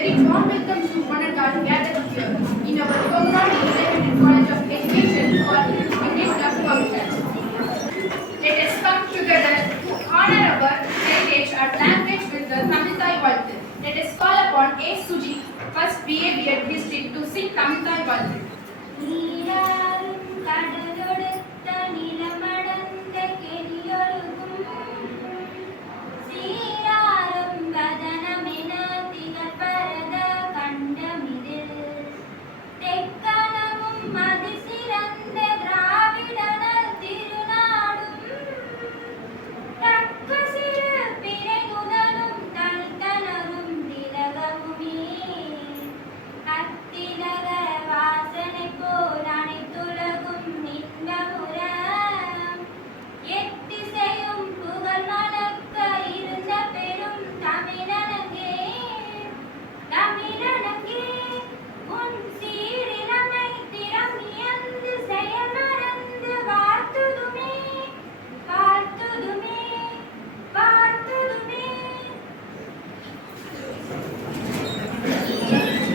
Very warm welcome to one and all gathered here in our Kongunadu Independent College of Education for English Club Function. Let us come together to honor our heritage and language with the Tamil Thai Valthu. Let us call upon A. Suji, first BA district, to sing Tamil Thai Valthu.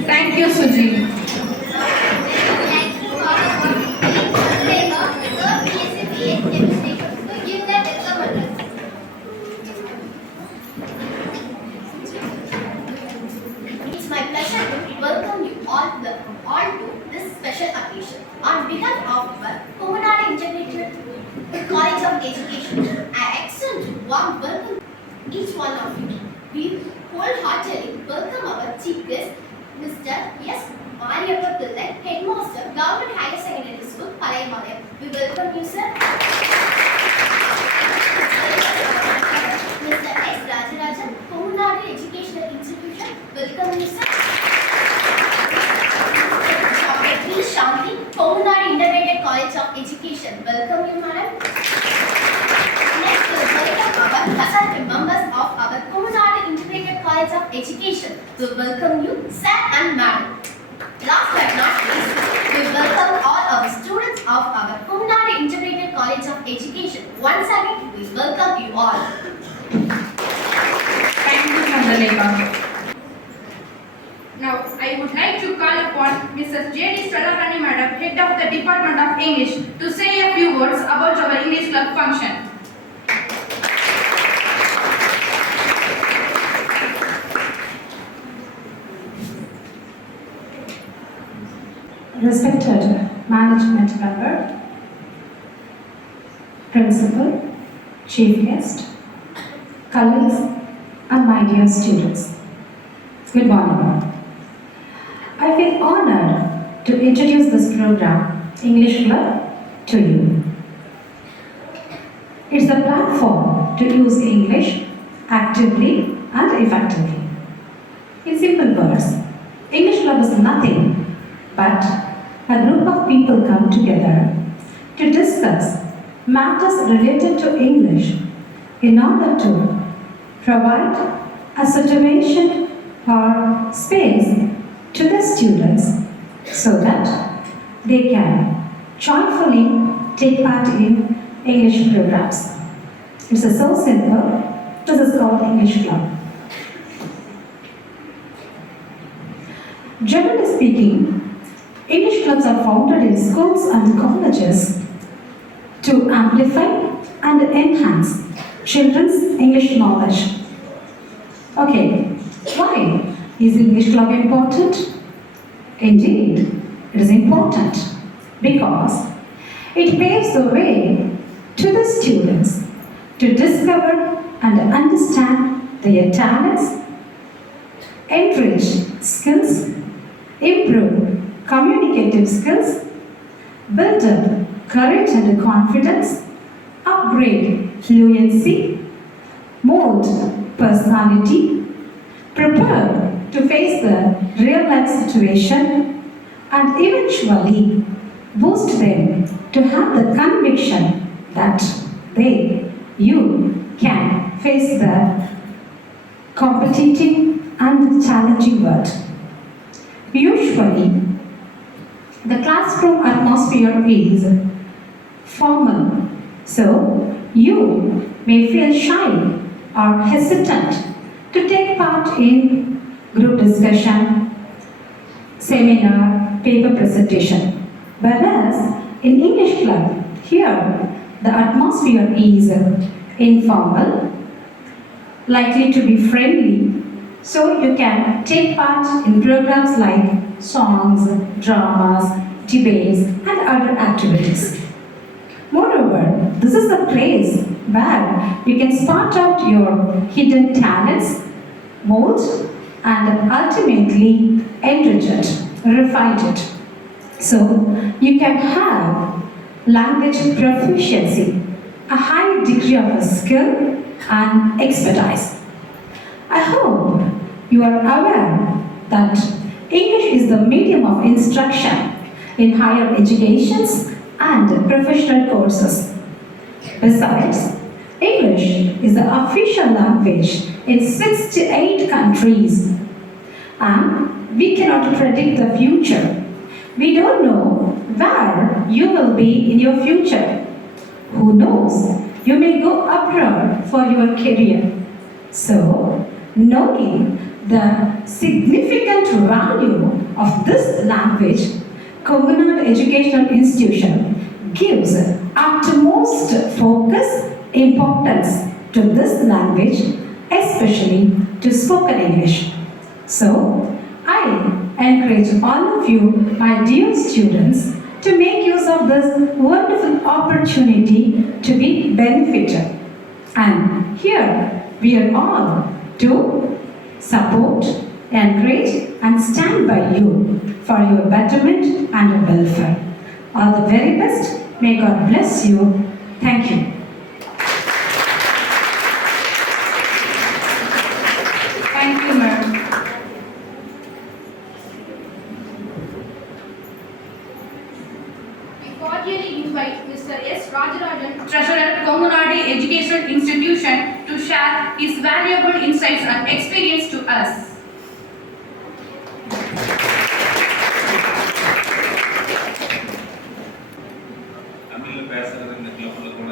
Thank you, Suji. It's my pleasure to welcome you all to this special occasion. On behalf of our Kongunadu Integrated College of Education, I extend warm welcome to each one of you. We wholeheartedly welcome our chief guest, Mr. S. Mariappa Pillai, Headmaster, Government Higher Secondary School, Palayamalayam. We welcome you, sir. Mr. S. Rajarajan, Kongunadu Educational Institution. Welcome you, sir. Dr. P. Shanti, Kongunadu Integrated College of Education. Welcome you, madam. Next, we welcome our faculty members of our Kongunadu Integrated College of Education. We welcome you, sir and madam. Last but not least, we welcome all our students of our Kongunadu Integrated College of Education. Once again, we welcome you all. Thank you, Chandalekha. Now, I would like to call upon Mrs. J.D. Stellarani Madam, Head of the Department of English, to say a few words about our English Club function. Respected management member, principal, chief guest, colleagues, and my dear students, good morning. I feel honored to introduce this program, English Club, to you. It's a platform to use English actively and effectively. In simple words, English Club is nothing but a group of people come together to discuss matters related to English in order to provide a situation or space to the students so that they can joyfully take part in English programs. It's so simple. This is called English Club. Generally speaking, English clubs are founded in schools and colleges to amplify and enhance children's English knowledge. Okay, why is English Club important? Indeed, it is important because it paves the way to the students to discover and understand their talents, enrich skills, improve communicative skills, build up courage and confidence, upgrade fluency, mold personality, prepare to face the real life situation, and eventually boost them to have the conviction that you can face the competitive and challenging world. Usually, the classroom atmosphere is formal, so you may feel shy or hesitant to take part in group discussion, seminar, paper presentation. Whereas in English club, here the atmosphere is informal, likely to be friendly, so you can take part in programs like songs, dramas, debates, and other activities. Moreover, this is the place where you can spot out your hidden talents, mold, and ultimately enrich it, refine it. So you can have language proficiency, a high degree of skill and expertise. I hope you are aware that English is the medium of instruction in higher educations and professional courses. Besides, English is the official language in 6 to 8 countries, and we cannot predict the future. We don't know where you will be in your future. Who knows? You may go abroad for your career. So, knowing the significant value of this language, Kongunadu Educational Institution gives utmost focus, importance to this language, especially to spoken English. So, I encourage all of you, my dear students, to make use of this wonderful opportunity to be benefited. And here we are all to support, encourage, and stand by you for your betterment and welfare. All the very best. May God bless you. Thank you. Thank you, ma'am. We cordially invite Mr. S. Rajarajan, Treasurer, Kongunadu Educational Institution, to share his valuable insights and experience to us. தமிழில் பேசுகிறது இந்த கிளப்பில் கூட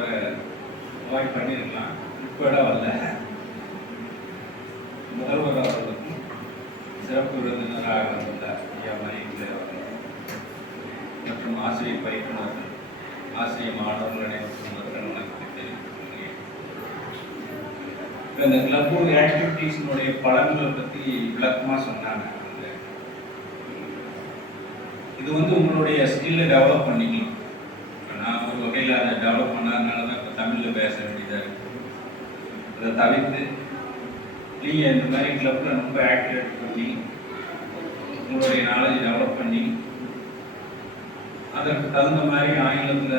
அவாய்ட் பண்ணியிருக்கலாம். இப்போட வரல. முதல்வர் அவர்களுக்கும் சிறப்பு விருந்தினராக வந்த ஐயா மணிகளை அவர்கள் மற்றும் ஆசிரியர் பயிற்றுனர்கள், ஆசிரியர் மாணவர்கள் அனைவருக்கும் வணக்கத்தை தெரிவித்துள்ளேன். இந்த கிளப்பு ஆக்டிவிட்டீஸினுடைய பலன்களை பற்றி விளக்கமாக சொன்னாங்க. இது உங்களுடைய ஸ்கில்லை டெவலப் பண்ணிக்கலாம். நான் ஒரு வகையில் அதை டெவலப் பண்ணாதனால தான் இப்போ தமிழில் பேச வேண்டியதாக இருக்குது. அதை தவிர்த்து நீங்கள் இந்த மாதிரி கிளப்பில் ரொம்ப ஆக்டிவேட் பண்ணி உங்களுடைய நாலேஜ் டெவலப் பண்ணி அதற்கு தகுந்த மாதிரி ஆங்கிலத்தில்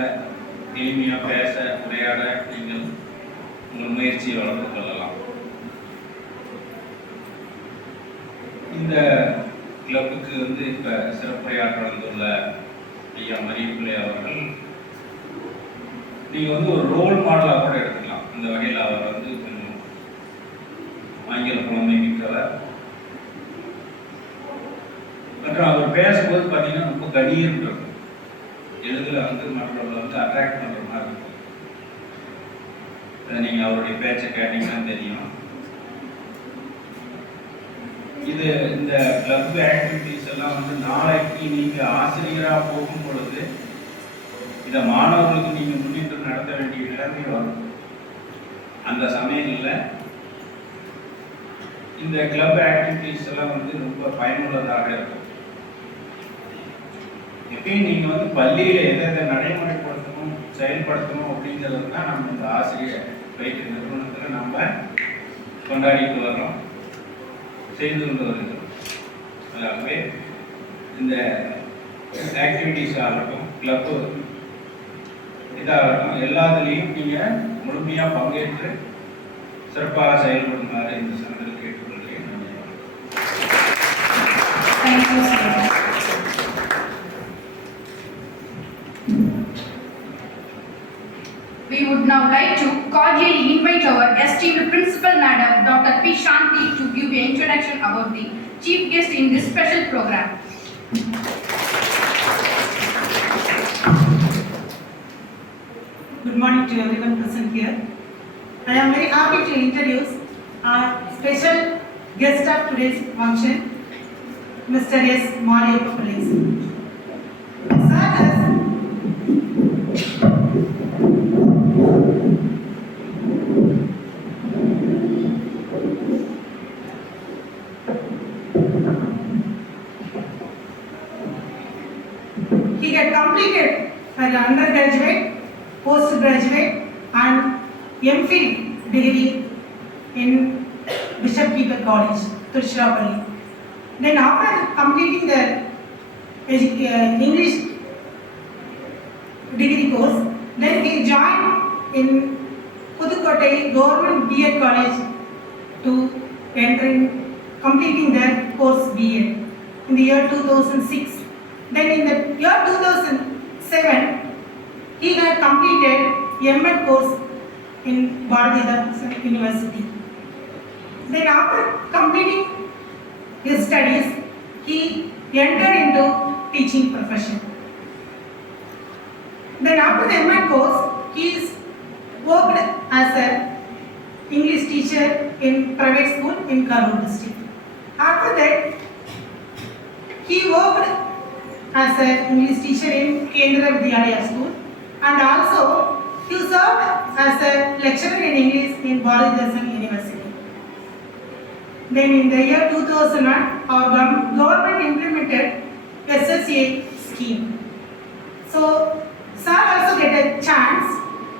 எளிமையாக பேச உரையாட நீங்கள் உங்கள் முயற்சியை வளர்த்து கொள்ளலாம். இந்த கிளப்புக்கு இப்போ சிறப்புரையாற்ற வந்துள்ள ஐயா மரியப்பிள்ளை அவர்கள் நீங்கள் ஒரு ரோல் மாடலாக கூட எடுத்துக்கலாம். இந்த வகையில் அவர் கொஞ்சம் ஆங்கில புலமை மிக்கவர். மற்றும் அவர் பேசும்போது பார்த்தீங்கன்னா ரொம்ப கடியர் இருக்கும். எளிதில் மற்றவர்களை அட்ராக்ட் பண்ணுற மாதிரி இருக்கும். அதை நீங்கள் அவருடைய பேச்சை கேட்டீங்கன்னா தெரியும். இது இந்த கிளப் ஆக்டிவிட்டீஸ் எல்லாம் நாளைக்கு நீங்கள் ஆசிரியராக போகும் பொழுது இதை மாணவர்களுக்கு நீங்கள் முன்னிட்டு நடத்த வேண்டிய நிலைமை வரும். அந்த சமயங்களில் இந்த கிளப் ஆக்டிவிட்டீஸ் எல்லாம் ரொம்ப பயனுள்ளதாக இருக்கும். எப்பயும் நீங்கள் பள்ளியில் எதை நடைமுறைப்படுத்தணும், செயல்படுத்தணும் அப்படிங்கிறது தான் நம்ம இந்த ஆசிரியர் பயிற்சி நிறுவனத்தில் நம்ம கொண்டாடிட்டு வர்றோம், செய்து கொண்டு வருகிறோம். ஆகவே இந்த ஆக்டிவிட்டீஸ் ஆகட்டும், கிளப்பு இதாகட்டும், எல்லாத்துலேயும் நீங்கள் முழுமையாக பங்கேற்று சிறப்பாக செயல்படுமாறு இந்த சங்கத்தில் கேட்டுக்கொள்கிறேன். We would now like to cordially invite our esteemed Principal Madam, Dr. P. Shanti, to give an introduction about the chief guest in this special program. Good morning to everyone present here. I am very happy to introduce our special guest of today's function, Mr. S. Mario Police. Sir has he had completed an undergraduate, postgraduate and MPhil degree in Bishop Keeper College, Tiruchirappalli. Then after completing the English degree course, then he joined in Pudukkottai Government B.Ed College to enter in completing their course B.Ed in the year 2006. Then in the year 2007, he had completed M.Ed course in Bharathidasan University. Then after completing his studies, he entered into teaching profession. Then after the M.Ed course, he is worked as a English teacher in private school in Karur district. After that, he worked as an English teacher in Kendra Vidyalaya school and also he served as a lecturer in English in Bharathidasan University. Then in the year 2001, our government implemented SSA scheme. So, sir also get a chance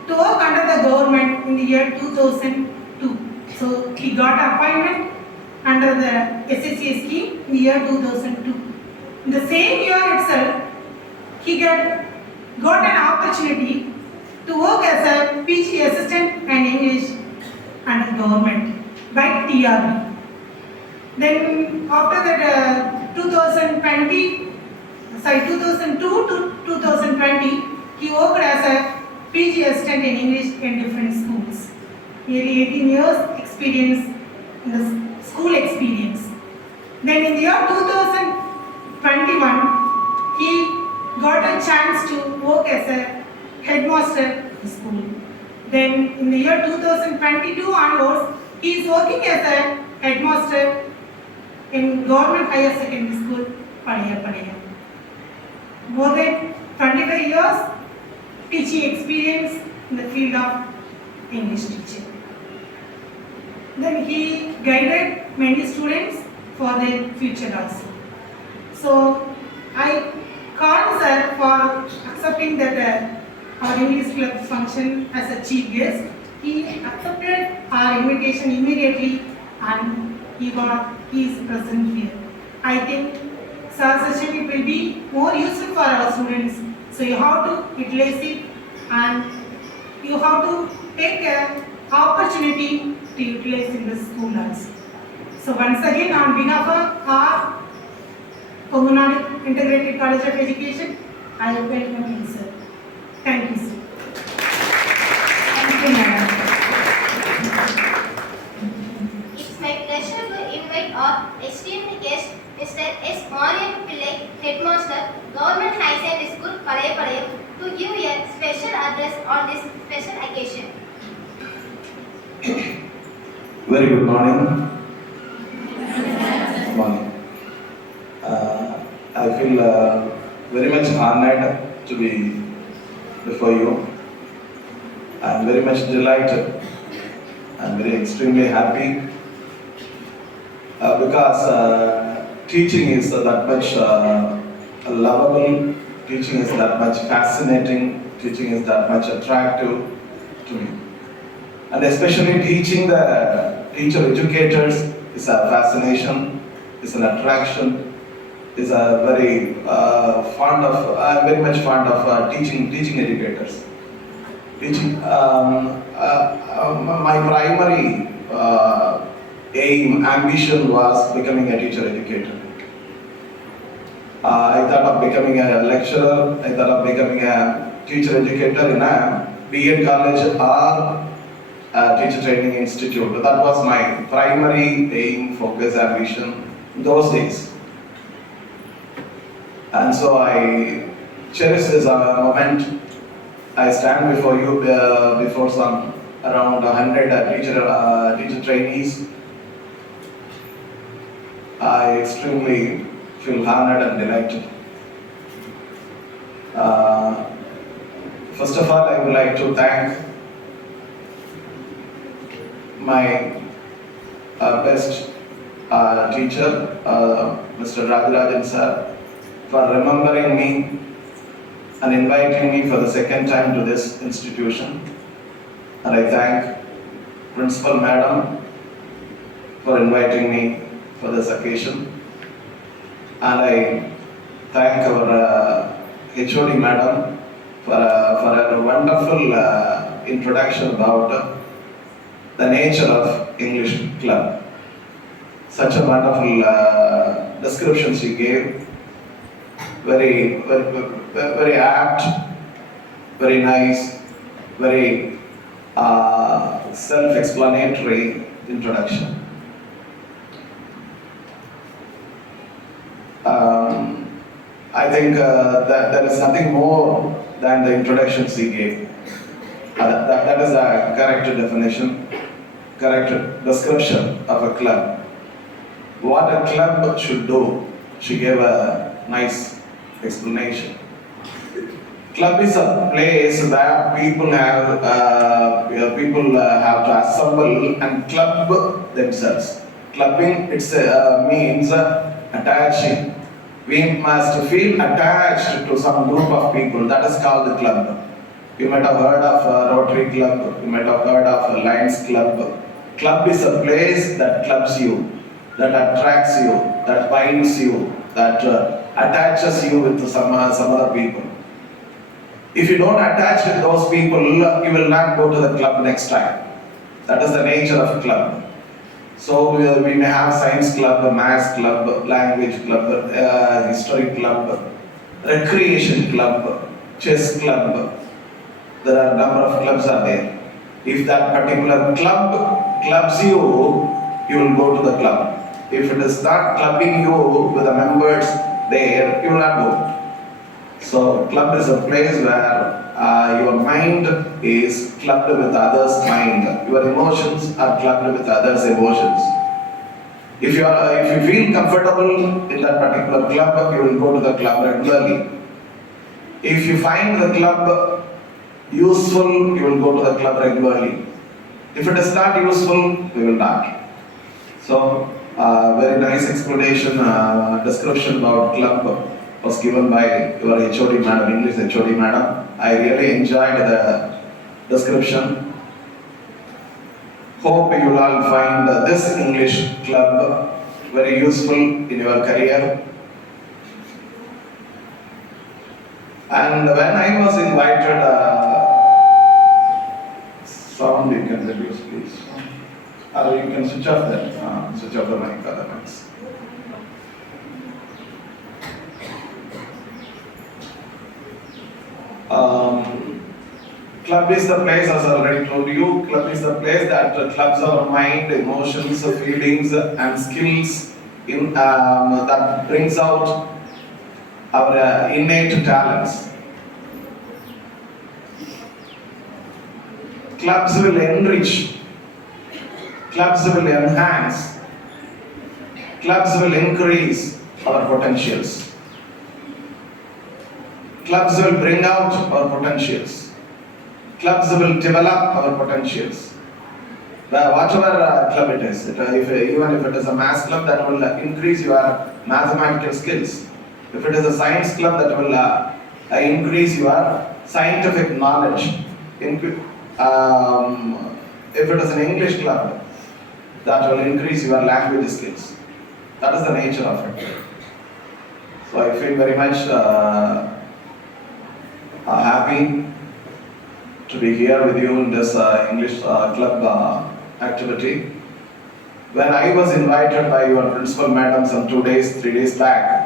to work under the government in the year 2002. So, he got appointment under the SSA scheme in the year 2002. In the same year itself, he got an opportunity to work as a PG assistant and English under government by TRB. Then after that 2002 to 2020, he worked as a PG assistant in English in different schools. Nearly 18 years experience in the school experience. Then in the year 2021, he got a chance to work as a headmaster in school. Then in the year 2022 onwards, he is working as a headmaster in Government Higher Secondary School, Palaya. More than 25 years teaching experience in the field of English teaching. Then he guided many students for their future also. So I called sir for accepting that our English club function as a chief guest. He accepted our invitation immediately and he is present here. I think sir session it will be more useful for our students. So you have to utilize it and you have to take an opportunity to utilize in the school also. So once again on behalf of our Kongunadu Integrated College of Education, I welcome you sir. Thank you sir. Thank you, madam. It's my pleasure to invite our esteemed guest, Mr. S. Mariam Pillai, Headmaster, Government High Secondary School, Palayam, to give a special address on this special occasion. Very good morning. Good morning. I feel very much honored to be before you. I am very much delighted. I am very extremely happy because teaching is that much lovable, teaching is that much fascinating, teaching is that much attractive to me. And especially teaching the teacher educators is a fascination, is an attraction, is a very I'm very much fond of teaching educators. Teaching, my primary ambition was becoming a teacher educator. I thought of becoming a lecturer, I thought of becoming a teacher educator in a B.Ed college or a teacher training institute. That was my primary aim, focus, ambition in those days. And so I cherish this moment. I stand before you, before some around 100 teacher trainees. I extremely feel honored and delighted. First of all, I would like to thank my best teacher, Mr. Radharajan sir, for remembering me and inviting me for the second time to this institution. And I thank Principal Madam for inviting me for this occasion. And I thank our HOD Madam for a wonderful introduction about the nature of English club. Such a wonderful description she gave. Very apt, very nice, very self-explanatory introduction. I think that there is nothing more than the introduction she gave. That is a correct definition, correct description of a club. What a club should do, she gave a nice explanation. Club is a place where people have to assemble and club themselves. Clubbing means attaching. We must feel attached to some group of people. That is called the club. You might have heard of Rotary Club. You might have heard of Lions Club. Club is a place that clubs you, that attracts you, that binds you, that attaches you with some other people. If you don't attach with those people, you will not go to the club next time. That is the nature of a club. So we may have science club, maths club, language club, history club, recreation club, chess club. There are a number of clubs are there. If that particular club clubs you, you will go to the club. If it is not clubbing you with the members there, you will not go. So club is a place where your mind is clubbed with others' mind. Your emotions are clubbed with others' emotions. If you feel comfortable in that particular club, you will go to the club regularly. If you find the club useful, you will go to the club regularly. If it is not useful, you will not. So, very nice explanation, description about club was given by your HOD Madam, English HOD Madam. I really enjoyed the description. Hope you will all find this English club very useful in your career. And when I was invited, sound you can reduce please. Or you can switch off that, switch off the mic, other mics. Club is the place, as I already told you, club is the place that clubs our mind, emotions, feelings and skills that brings out our innate talents. Clubs will enrich, clubs will enhance, clubs will increase our potentials. Clubs will bring out our potentials. Clubs will develop our potentials. Whatever club it is, even if it is a maths club, that will increase your mathematical skills. If it is a science club, that will increase your scientific knowledge. If it is an English club, that will increase your language skills. That is the nature of it. So I feel very much happy to be here with you in this English club activity. When I was invited by your principal madam some 3 days back,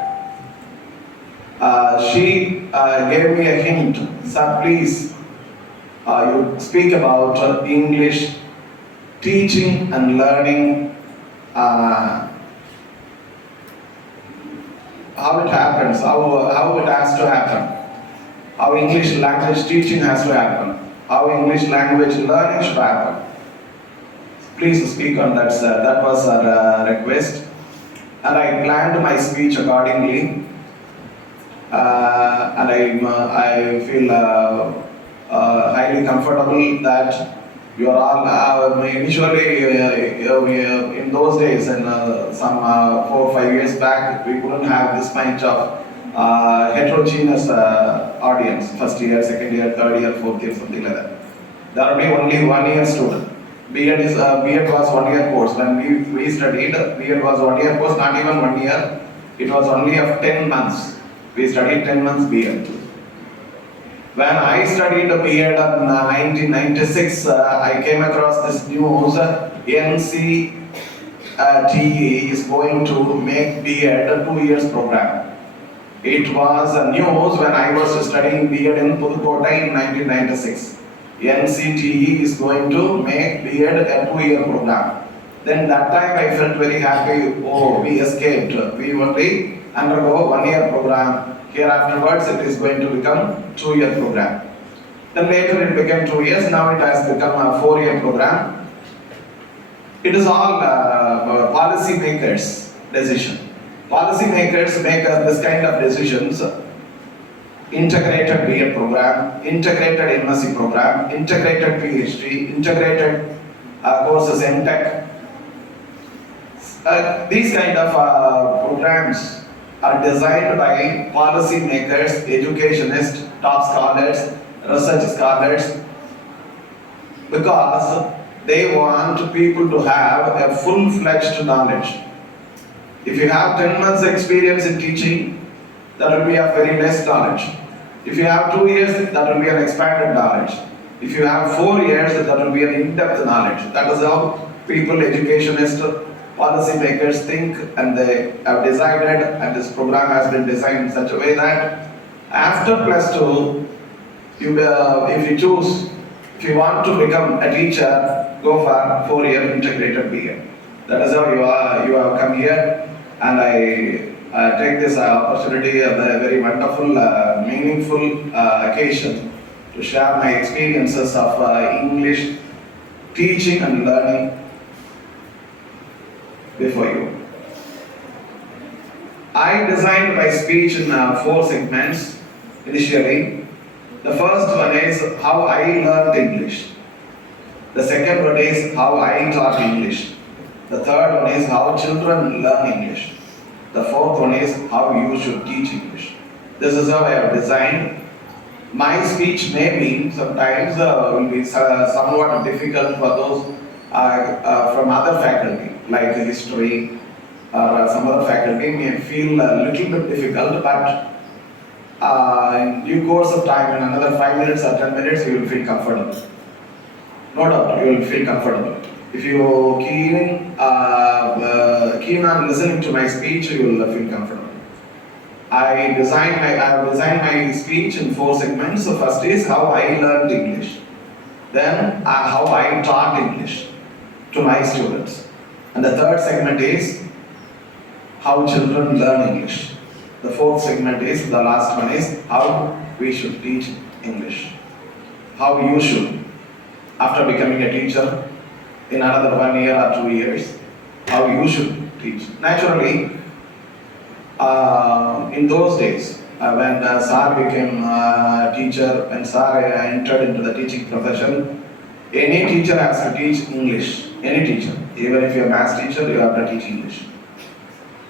she gave me a hint. Sir, please, you speak about English teaching and learning, how it happens, how it has to happen, how English language teaching has to happen, how English language learning should happen. Please speak on that, sir. That was our request. and I planned my speech accordingly. And I feel highly comfortable that you are all initially in those days and some 4 or 5 years back we couldn't have this much of heterogeneous audience, first year, second year, third year, fourth year, something like that. There will be only 1 year student. B.Ed was 1 year course. When we studied, B.Ed was 1 year course, not even 1 year. It was only of 10 months. We studied 10 months B.Ed. When I studied B.Ed in 1996, I came across this news. NCTE is going to make B.Ed a 2 years program. It was news when I was studying B.Ed in Pudukkottai in 1996. NCTE is going to make B.Ed a 2 year program. Then that time I felt very happy. Oh, we escaped. We only undergo 1 year program. Here afterwards it is going to become 2 year program. Then later it became 2 years. Now it has become a 4 year program. It is all policy makers' decision. Policy makers make this kind of decisions. Integrated B.Ed program, integrated MSc program, integrated PhD, integrated courses MTech. These kind of programs are designed by policy makers, educationists, top scholars, research scholars, because they want people to have a full-fledged knowledge. If you have 10 months experience in teaching, that will be a very less knowledge. If you have 2 years, that will be an expanded knowledge. If you have 4 years, that will be an in-depth knowledge. That is how people, educationists, policy makers think, and they have decided, and this program has been designed in such a way that after plus 2, if you want to become a teacher, go for 4 year integrated B.Ed. That is how you have come here, and I take this opportunity of a very wonderful, meaningful occasion to share my experiences of English teaching and learning before you. I designed my speech in 4 segments initially. The first one is how I learned English. The second one is how I taught English. The third one is how children learn English. The fourth one is how you should teach English. This is how I have designed. My speech may be sometimes will be somewhat difficult for those from other faculty, like history or some other faculty may feel a little bit difficult, but in due course of time, in another 5 minutes or 10 minutes, you will feel comfortable. No doubt, you will feel comfortable. If you keen on listening to my speech, you will feel comfortable. I have designed my speech in 4 segments. So first is how I learned English. Then how I taught English to my students. And the third segment is how children learn English. The fourth segment is, the last one is how we should teach English. How you should, after becoming a teacher, in another 1 year or 2 years, how you should teach. Naturally, in those days, when Sir became a teacher, when Sir entered into the teaching profession, any teacher has to teach English. Any teacher. Even if you are a maths teacher, you have to teach English.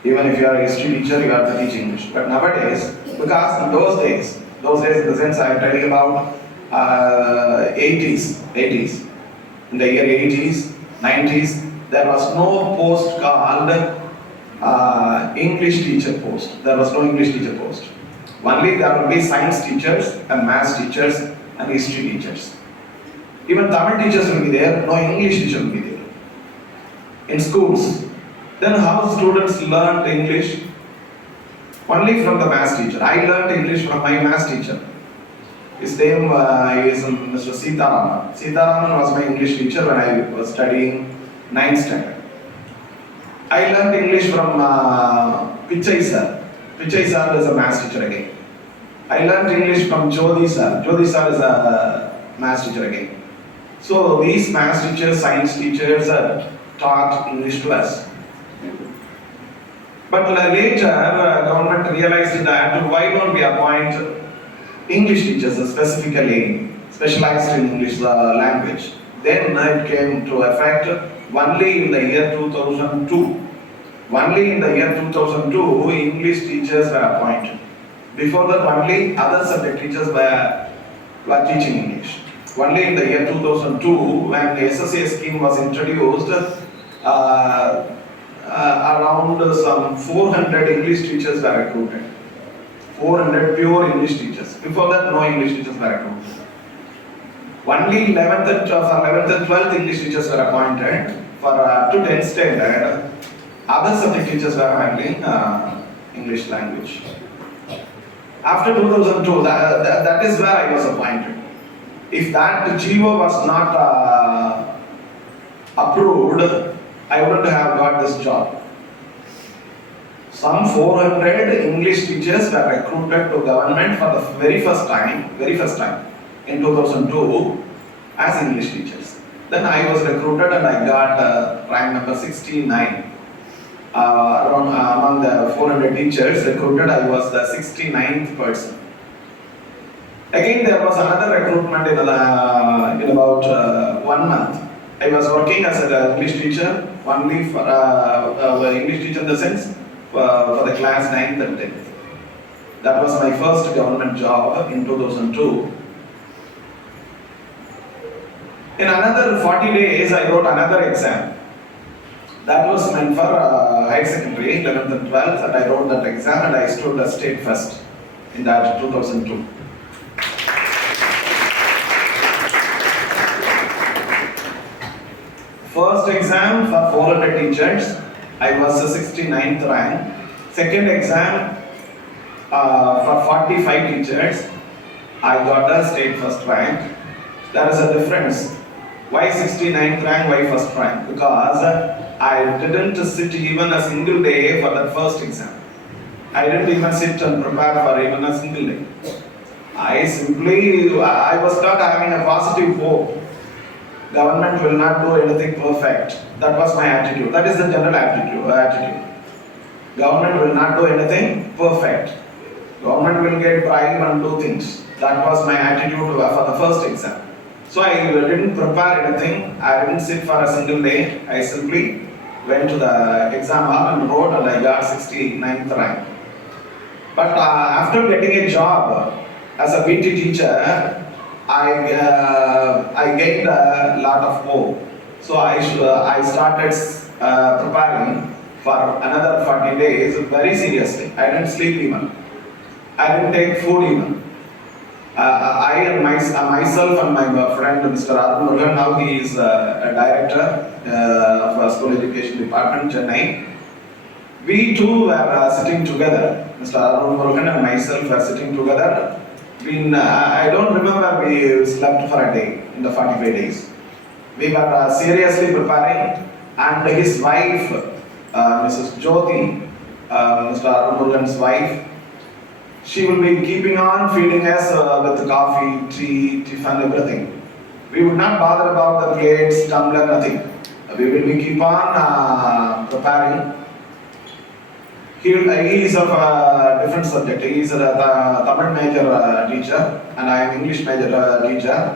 Even if you are a history teacher, you have to teach English. But nowadays, because in those days in the sense I am telling about 80s, in the year 80s, 90s, there was no post called English teacher post. There was no English teacher post. Only there will be science teachers and maths teachers and history teachers. Even Tamil teachers will be there, no English teacher will be there. In schools, then how students learned English? Only from the maths teacher. I learned English from my maths teacher. His name is Mr. Sitaraman. Sitaraman was my English teacher when I was studying 9th standard. I learned English from Pichai sir. Pichai sir is a maths teacher again. I learned English from Jodi sir. Jodi sir is a maths teacher again. So these maths teachers, science teachers taught English to us. But later, government realized that why don't we appoint English teachers specifically specialized in English language. Then it came to effect only in the year 2002. Only in the year 2002, English teachers were appointed. Before that, only other subject teachers were teaching English. Only in the year 2002, when the SSA scheme was introduced, around some 400 English teachers were recruited. 400 pure English teachers. Before that, no English teachers were recruited. Only 11th and 12th English teachers were appointed. For up to 10th standard, other subject teachers were handling English language. After 2002, that is where I was appointed. If that GO was not approved, I wouldn't have got this job. Some 400 English teachers were recruited to government for the very first time in 2002 as English teachers. Then I was recruited and I got rank number 69. Among the 400 teachers recruited, I was the 69th person. Again, there was another recruitment in about 1 month. I was working as an English teacher, only for English teacher in the sense for the class 9th and 10th. That was my first government job in 2002. In another 40 days, I wrote another exam. That was meant for higher secondary, 11th and 12th, and I wrote that exam and I stood as state first in that 2002. First exam for 400 teachers, I was the 69th rank. Second exam for 45 teachers, I got the state first rank. There is a difference. Why 69th rank, why first rank? Because I didn't sit even a single day for that first exam. I didn't even sit and prepare for even a single day. I was not having a positive hope. Government will not do anything perfect. That was my attitude. That is the general attitude. Government will not do anything perfect. Government will get bribe and do things. That was my attitude for the first exam. So I didn't prepare anything. I didn't sit for a single day. I simply went to the exam hall and wrote and I got 69th rank. But after getting a job as a PT teacher, I gained a lot of hope. So I started preparing for another 40 days very seriously. I didn't sleep even. I didn't take food even. I and myself and my friend Mr. Arun Murugan, now he is a director of school education department, Chennai. We two were sitting together. Mr. Arun Murugan and myself were sitting together. I don't remember we slept for a day in the 45 days. We were seriously preparing, and his wife, Mrs. Jyoti, Mr. Arun Murugan's wife, she will be keeping on feeding us with coffee, tea, tiffin, everything. We would not bother about the plates, tumbler, nothing. We will be keep on preparing. He is of a different subject. He is a Tamil major teacher and I am English major teacher.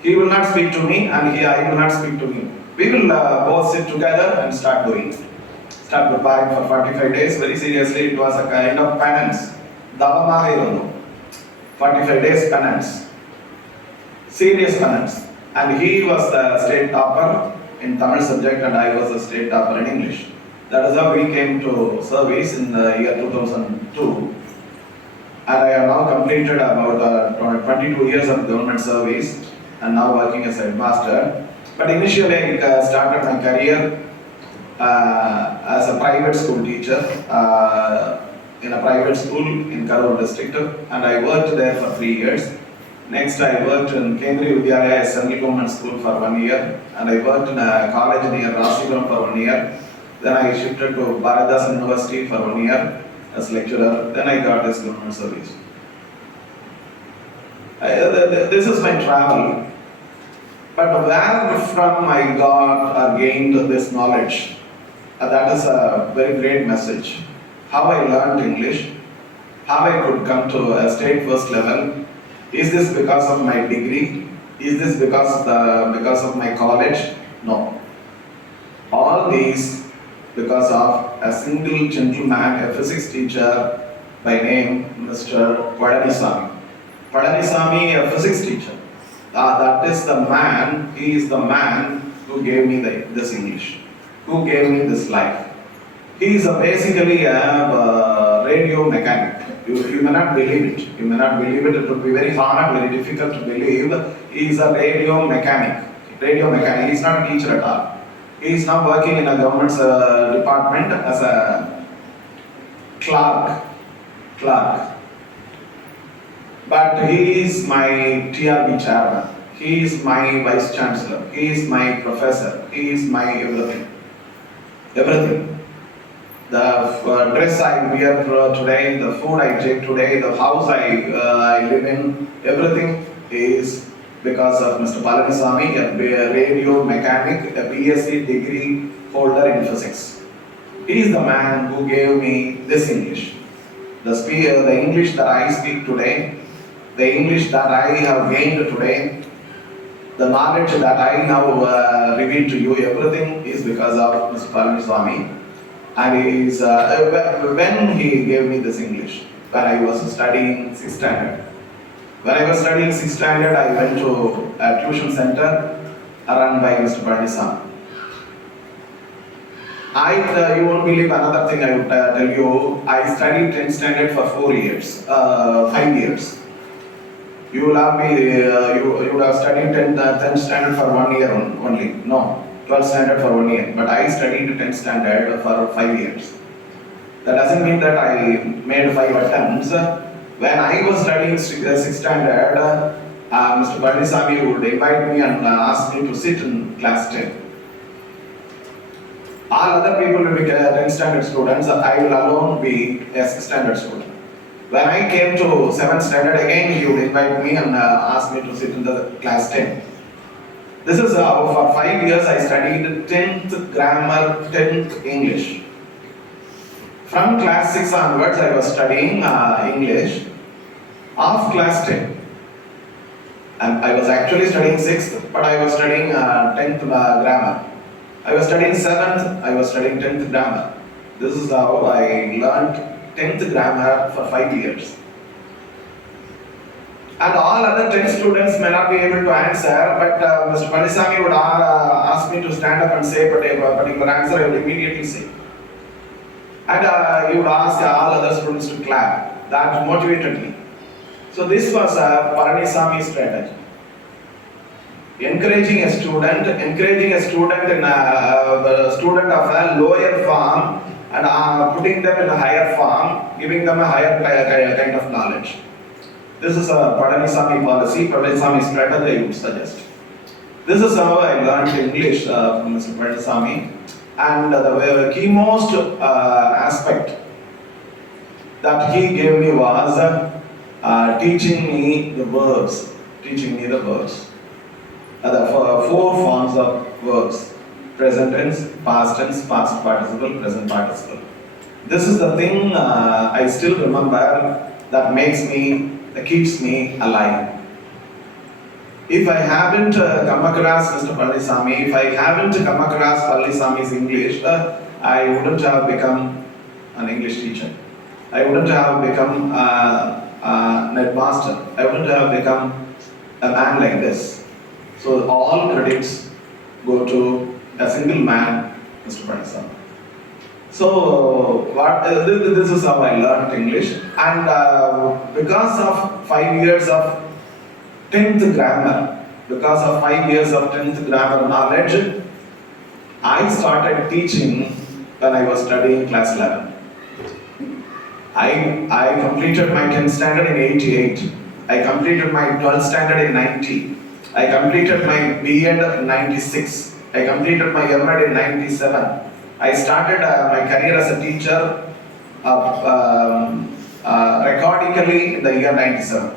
He will not speak to me and I will not speak to him. We will both sit together and start preparing for 45 days. Very seriously, it was a kind of penance. 45 days penance. Serious penance. And he was the state topper in Tamil subject and I was the state topper in English. That is how we came to service in the year 2002. And I have now completed about 22 years of government service and now working as a headmaster. But initially I started my career as a private school teacher in a private school in Karur district, and I worked there for 3 years. Next I worked in Kendriya Vidyalaya Central Government School for 1 year, and I worked in a college near Rasipuram for 1 year. Then I shifted to Bharatdasan University for 1 year as lecturer. Then I got this government service. This is my travel. But where from I got or gained this knowledge? That is a very great message. how I learned English, how I could come to a state first level. Is this because of my degree? Is this because of my college? No. All these because of a single gentleman, a physics teacher by name Mr. Padanisamy. Padanisamy, a physics teacher. That is the man, he is the man who gave me this English, who gave me this life. He is basically a radio mechanic. You may not believe it. You may not believe it. It would be very hard, very difficult to believe. He is a radio mechanic. Radio mechanic. He is not a teacher at all. He is now working in a government's department as a clerk. But he is my TRB chairman. He is my vice chancellor. He is my professor. He is my everything. Everything. The dress I wear today, the food I take today, the house I live in, everything is because of Mr. Palanisamy, a radio mechanic, a BSc degree holder in physics. He is the man who gave me this English. The English that I speak today, the English that I have gained today, the knowledge that I now reveal to you, everything is because of Mr. Palanisamy. And he is, when he gave me this English, when I was studying 6th standard. When I was studying 6th standard, I went to a tuition center run by Mr. Palanisamy. You won't believe another thing I would tell you. I studied 10th standard for 4 years, 5 years. You will you would have studied 10th standard for 1 year only. No. 12th standard for 1 year, but I studied 10th standard for 5 years. That doesn't mean that I made 5 attempts. When I was studying 6th standard, Mr. Palanisamy would invite me and ask me to sit in class 10. All other people will be 10th standard students, I will alone be a 6th standard student. When I came to 7th standard again, he would invite me and ask me to sit in the class 10. This is how for 5 years I studied 10th grammar, 10th English. From class 6 onwards I was studying English of class 10. And I was actually studying 6th, but I was studying 10th grammar. I was studying 7th, I was studying 10th grammar. This is how I learned 10th grammar for 5 years. And all other 10 students may not be able to answer, but Mr. Palanisamy would ask me to stand up and say a particular answer. I would immediately say. And he would ask all other students to clap. That motivated me. So this was Palanisamy's strategy. Encouraging a student in a student of a lower form and putting them in a higher form, giving them a higher kind of knowledge. This is a Palanisamy policy, Palanisamy strategy I would suggest. This is how I learned English from Mr. Palanisamy. And the key most aspect that he gave me was teaching me the verbs. The 4 forms of verbs: present tense, past tense, past participle, present participle. This is the thing I still remember that keeps me alive. If I haven't come across Mr. Palanisamy, if I haven't come across Palanisamy's English, I wouldn't have become an English teacher. I wouldn't have become an headmaster. I wouldn't have become a man like this. So all credits go to a single man, Mr. Palanisamy. So this is how I learned English, and because of 5 years of 10th grammar, knowledge, I started teaching when I was studying class 11. I completed my 10th standard in 88. I completed my 12th standard in 90. I completed my B.Ed in 96. I completed my M.Ed in 97. I started my career as a teacher recordically in the year 97.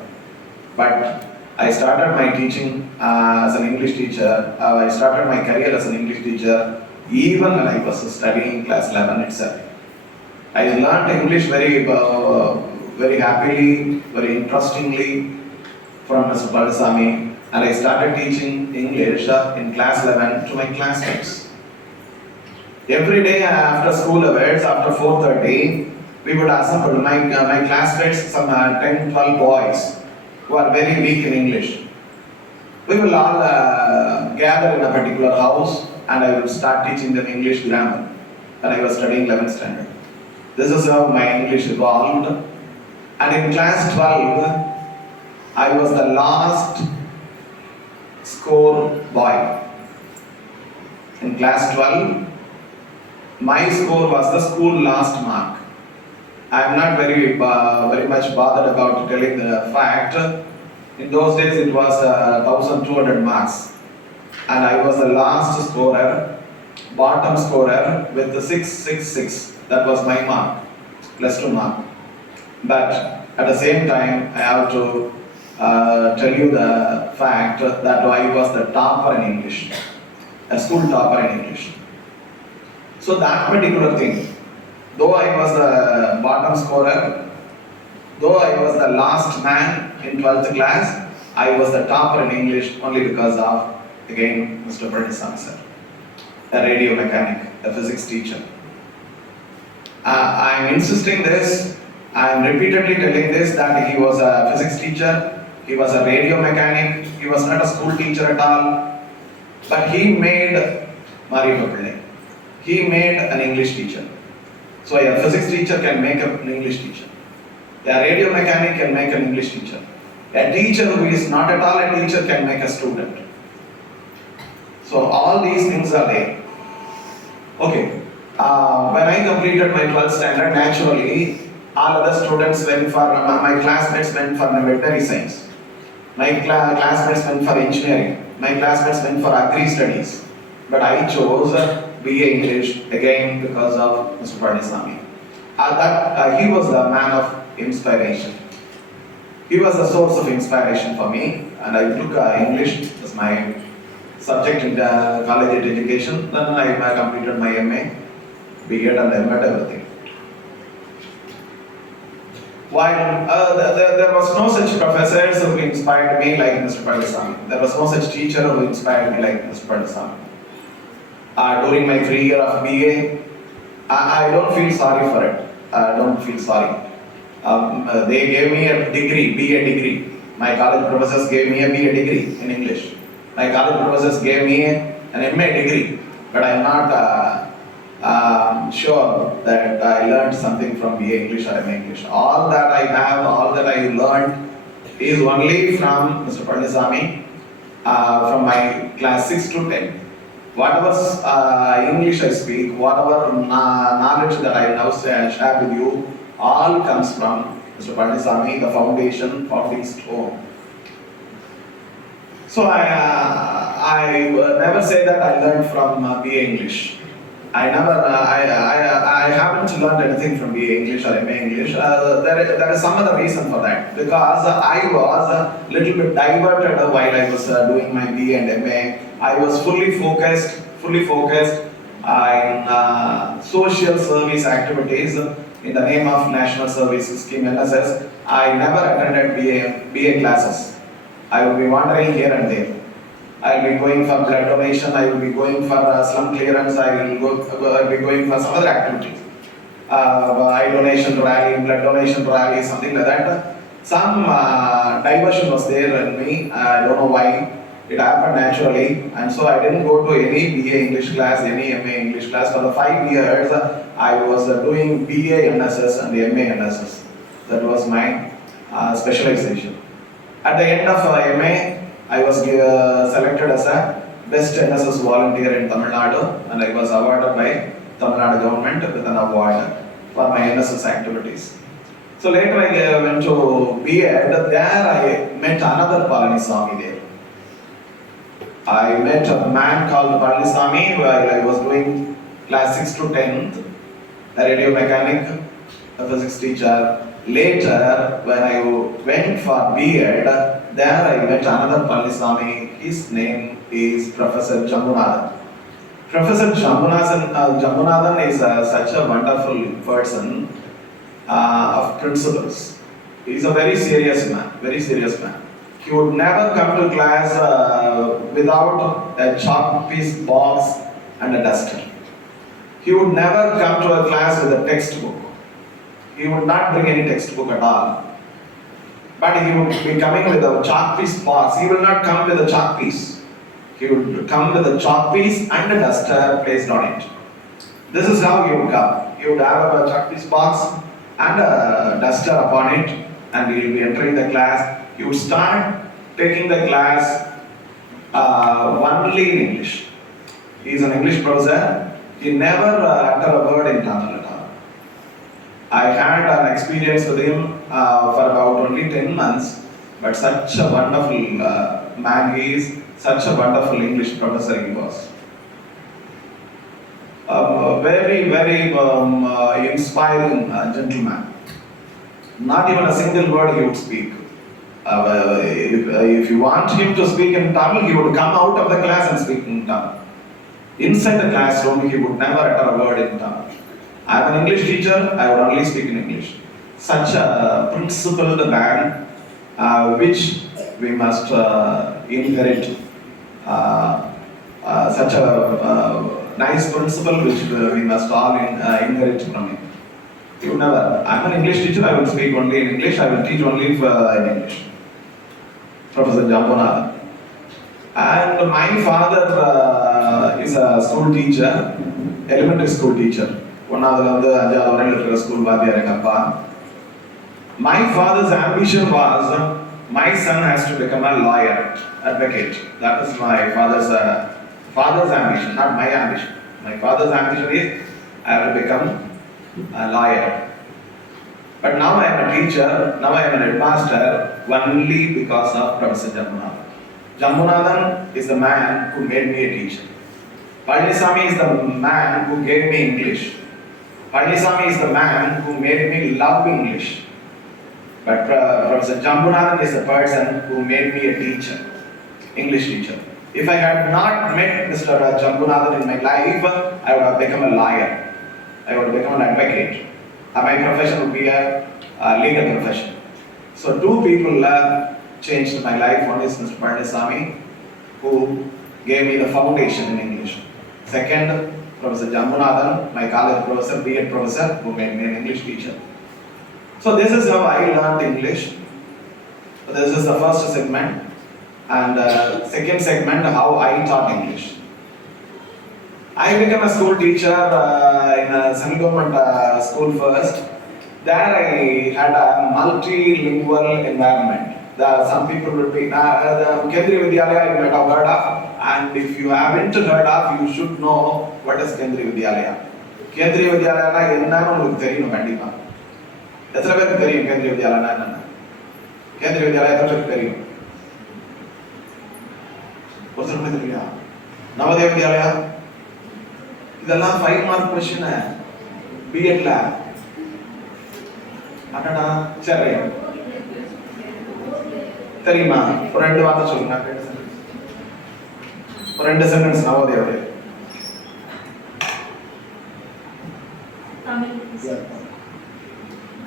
But I started my teaching as an English teacher. I started my career as an English teacher even when I was studying class 11 itself. I learned English very happily, very interestingly from Mr. Palasami, and I started teaching English in class 11 to my classmates. Every day after school hours, after 4:30, we would assemble my classmates, some 10, 12 boys who are very weak in English. We will all gather in a particular house and I will start teaching them English grammar when I was studying 11th standard. This is how my English evolved. And in class 12, I was the last score boy. In class 12, my score was the school last mark. I am not very much bothered about telling the fact. In those days it was 1200 marks. And I was the last scorer, bottom scorer with the 666. That was my mark, +2 mark. But at the same time, I have to tell you the fact that I was the topper in English, a school topper in English. So that particular thing, though I was the bottom scorer, though I was the last man in 12th class, I was the topper in English only because of, again, Mr. Palasami sir, a radio mechanic, a physics teacher. I am insisting this, I am repeatedly telling this, that he was a physics teacher, he was a radio mechanic, he was not a school teacher at all, but he made Mariappa. He made an English teacher. So a physics teacher can make an English teacher. A radio mechanic can make an English teacher. A teacher who is not at all a teacher can make a student. So all these things are there. Okay. When I completed my 12th standard, naturally, all other students went for, my classmates went for veterinary science. My classmates went for engineering. My classmates went for agri studies. But I chose BA English again because of Mr. Palasami. He was the man of inspiration. He was the source of inspiration for me, and I took English as my subject in the college education. Then I completed my MA, BEd and MAT, everything. While there was no such professors who inspired me like Mr. Palasami. There was no such teacher who inspired me like Mr. Palasami. During my 3 year of BA, I don't feel sorry for it. I don't feel sorry. They gave me a degree, BA degree. My college professors gave me a BA degree in English. My college professors gave me an MA degree. But I'm not sure that I learned something from BA English or MA English. All that I have, all that I learned is only from Mr. Palasami, from my class 6 to 10. Whatever English I speak, whatever knowledge that I now share with you, all comes from Mr. Palasami, the founding stone. So I never say that I learned from BA English. I haven't learned anything from BA English or MA English. There is some other reason for that. Because I was a little bit diverted while I was doing my BA and MA. I was fully focused in social service activities in the name of National Service Scheme NSS. I never attended BA classes. I will be wandering here and there. I will be going for blood donation, I will be going for slum clearance, I will be going for some other activities. Eye donation rally, blood donation rally, something like that. Some diversion was there in me, I don't know why. It happened naturally, and so I didn't go to any BA English class, any MA English class. For the 5 years, I was doing BA NSS and MA NSS. That was my specialization. At the end of MA, I was selected as a best NSS volunteer in Tamil Nadu, and I was awarded by Tamil Nadu government with an award for my NSS activities. So later I went to BEd. There I met another Palasami there. I met a man called Palasami while I was doing class 6 to 10th, a radio mechanic, a physics teacher. Later, when I went for BEd, there I met another Palasami. His name is Professor Kongunadu. Professor Jammunathan is such a wonderful person of principles. He is a very serious man, very serious man. He would never come to class without a chalk piece box and a duster. He would never come to a class with a textbook. He would not bring any textbook at all. But he would be coming with a chalk piece box. He will not come with a chalk piece. He would come with a chalk piece and a duster placed on it. This is how he would come. He would have a chalk piece box and a duster upon it, and he will be entering the class. He would start taking the class only in English. He is an English professor. He never uttered a word in Tamil at all. I had an experience with him for about only 10 months, but such a wonderful man he is, such a wonderful English professor he was. Very, very inspiring gentleman. Not even a single word he would speak. If you want him to speak in Tamil, he would come out of the class and speak in Tamil. Inside the classroom, he would never utter a word in Tamil. I am an English teacher, I would only speak in English. Such a principled man, which we must inherit. Such a nice principle which we must all inherit from him. He would never. I am an English teacher, I will speak only in English, I will teach only in English. Professor Jammunathan. And my father is a school teacher, elementary school teacher. My father's ambition was, my son has to become a lawyer, advocate. That is my father's ambition, not my ambition. My father's ambition is, I will become a lawyer. But now I am a teacher, now I am an headmaster, only because of Professor Jammunathan. Jammunathan is the man who made me a teacher. Palanisamy is the man who gave me English. Palanisamy is the man who made me love English. But Professor Jammunathan is the person who made me a teacher, English teacher. If I had not met Mr. Jammunathan in my life, I would have become a lawyer. I would have become an advocate. My profession would be a legal profession. So two people changed my life. One is Mr. Palanisamy, who gave me the foundation in English. Second, Professor Jammunathan, my college professor, B.Ed professor, who made me an English teacher. So this is how I learned English. This is the first segment. And second segment, how I taught English. I became a school teacher in a semi-government school first. There I had a multilingual environment. Some people would be, the Kendriya Vidyalaya you might have heard of, and if you haven't heard of, you should know what is Kendriya Vidyalaya. Kendriya Vidyalaya என்னன்னு உங்களுக்கு தெரியும் கண்டிப்பா. எத்தனை பேருக்கு தெரியும் Kendriya Vidyalaya என்னன்னு? Kendriya Vidyalaya எத்தனை பேருக்கு தெரியும்? ஒரு சில பேருக்கு தெரியா? நவோதயா வித்யாலயா இதெல்லாம் 5 மார்க் क्वेश्चन B.Edல. அடடா சரி. தெரியுமா? ஒரு ரெண்டு வார்த்தை சொல்லுங்க. ஒரு ரெண்டு சென்டென்ஸ் நவோதயாவுடைய.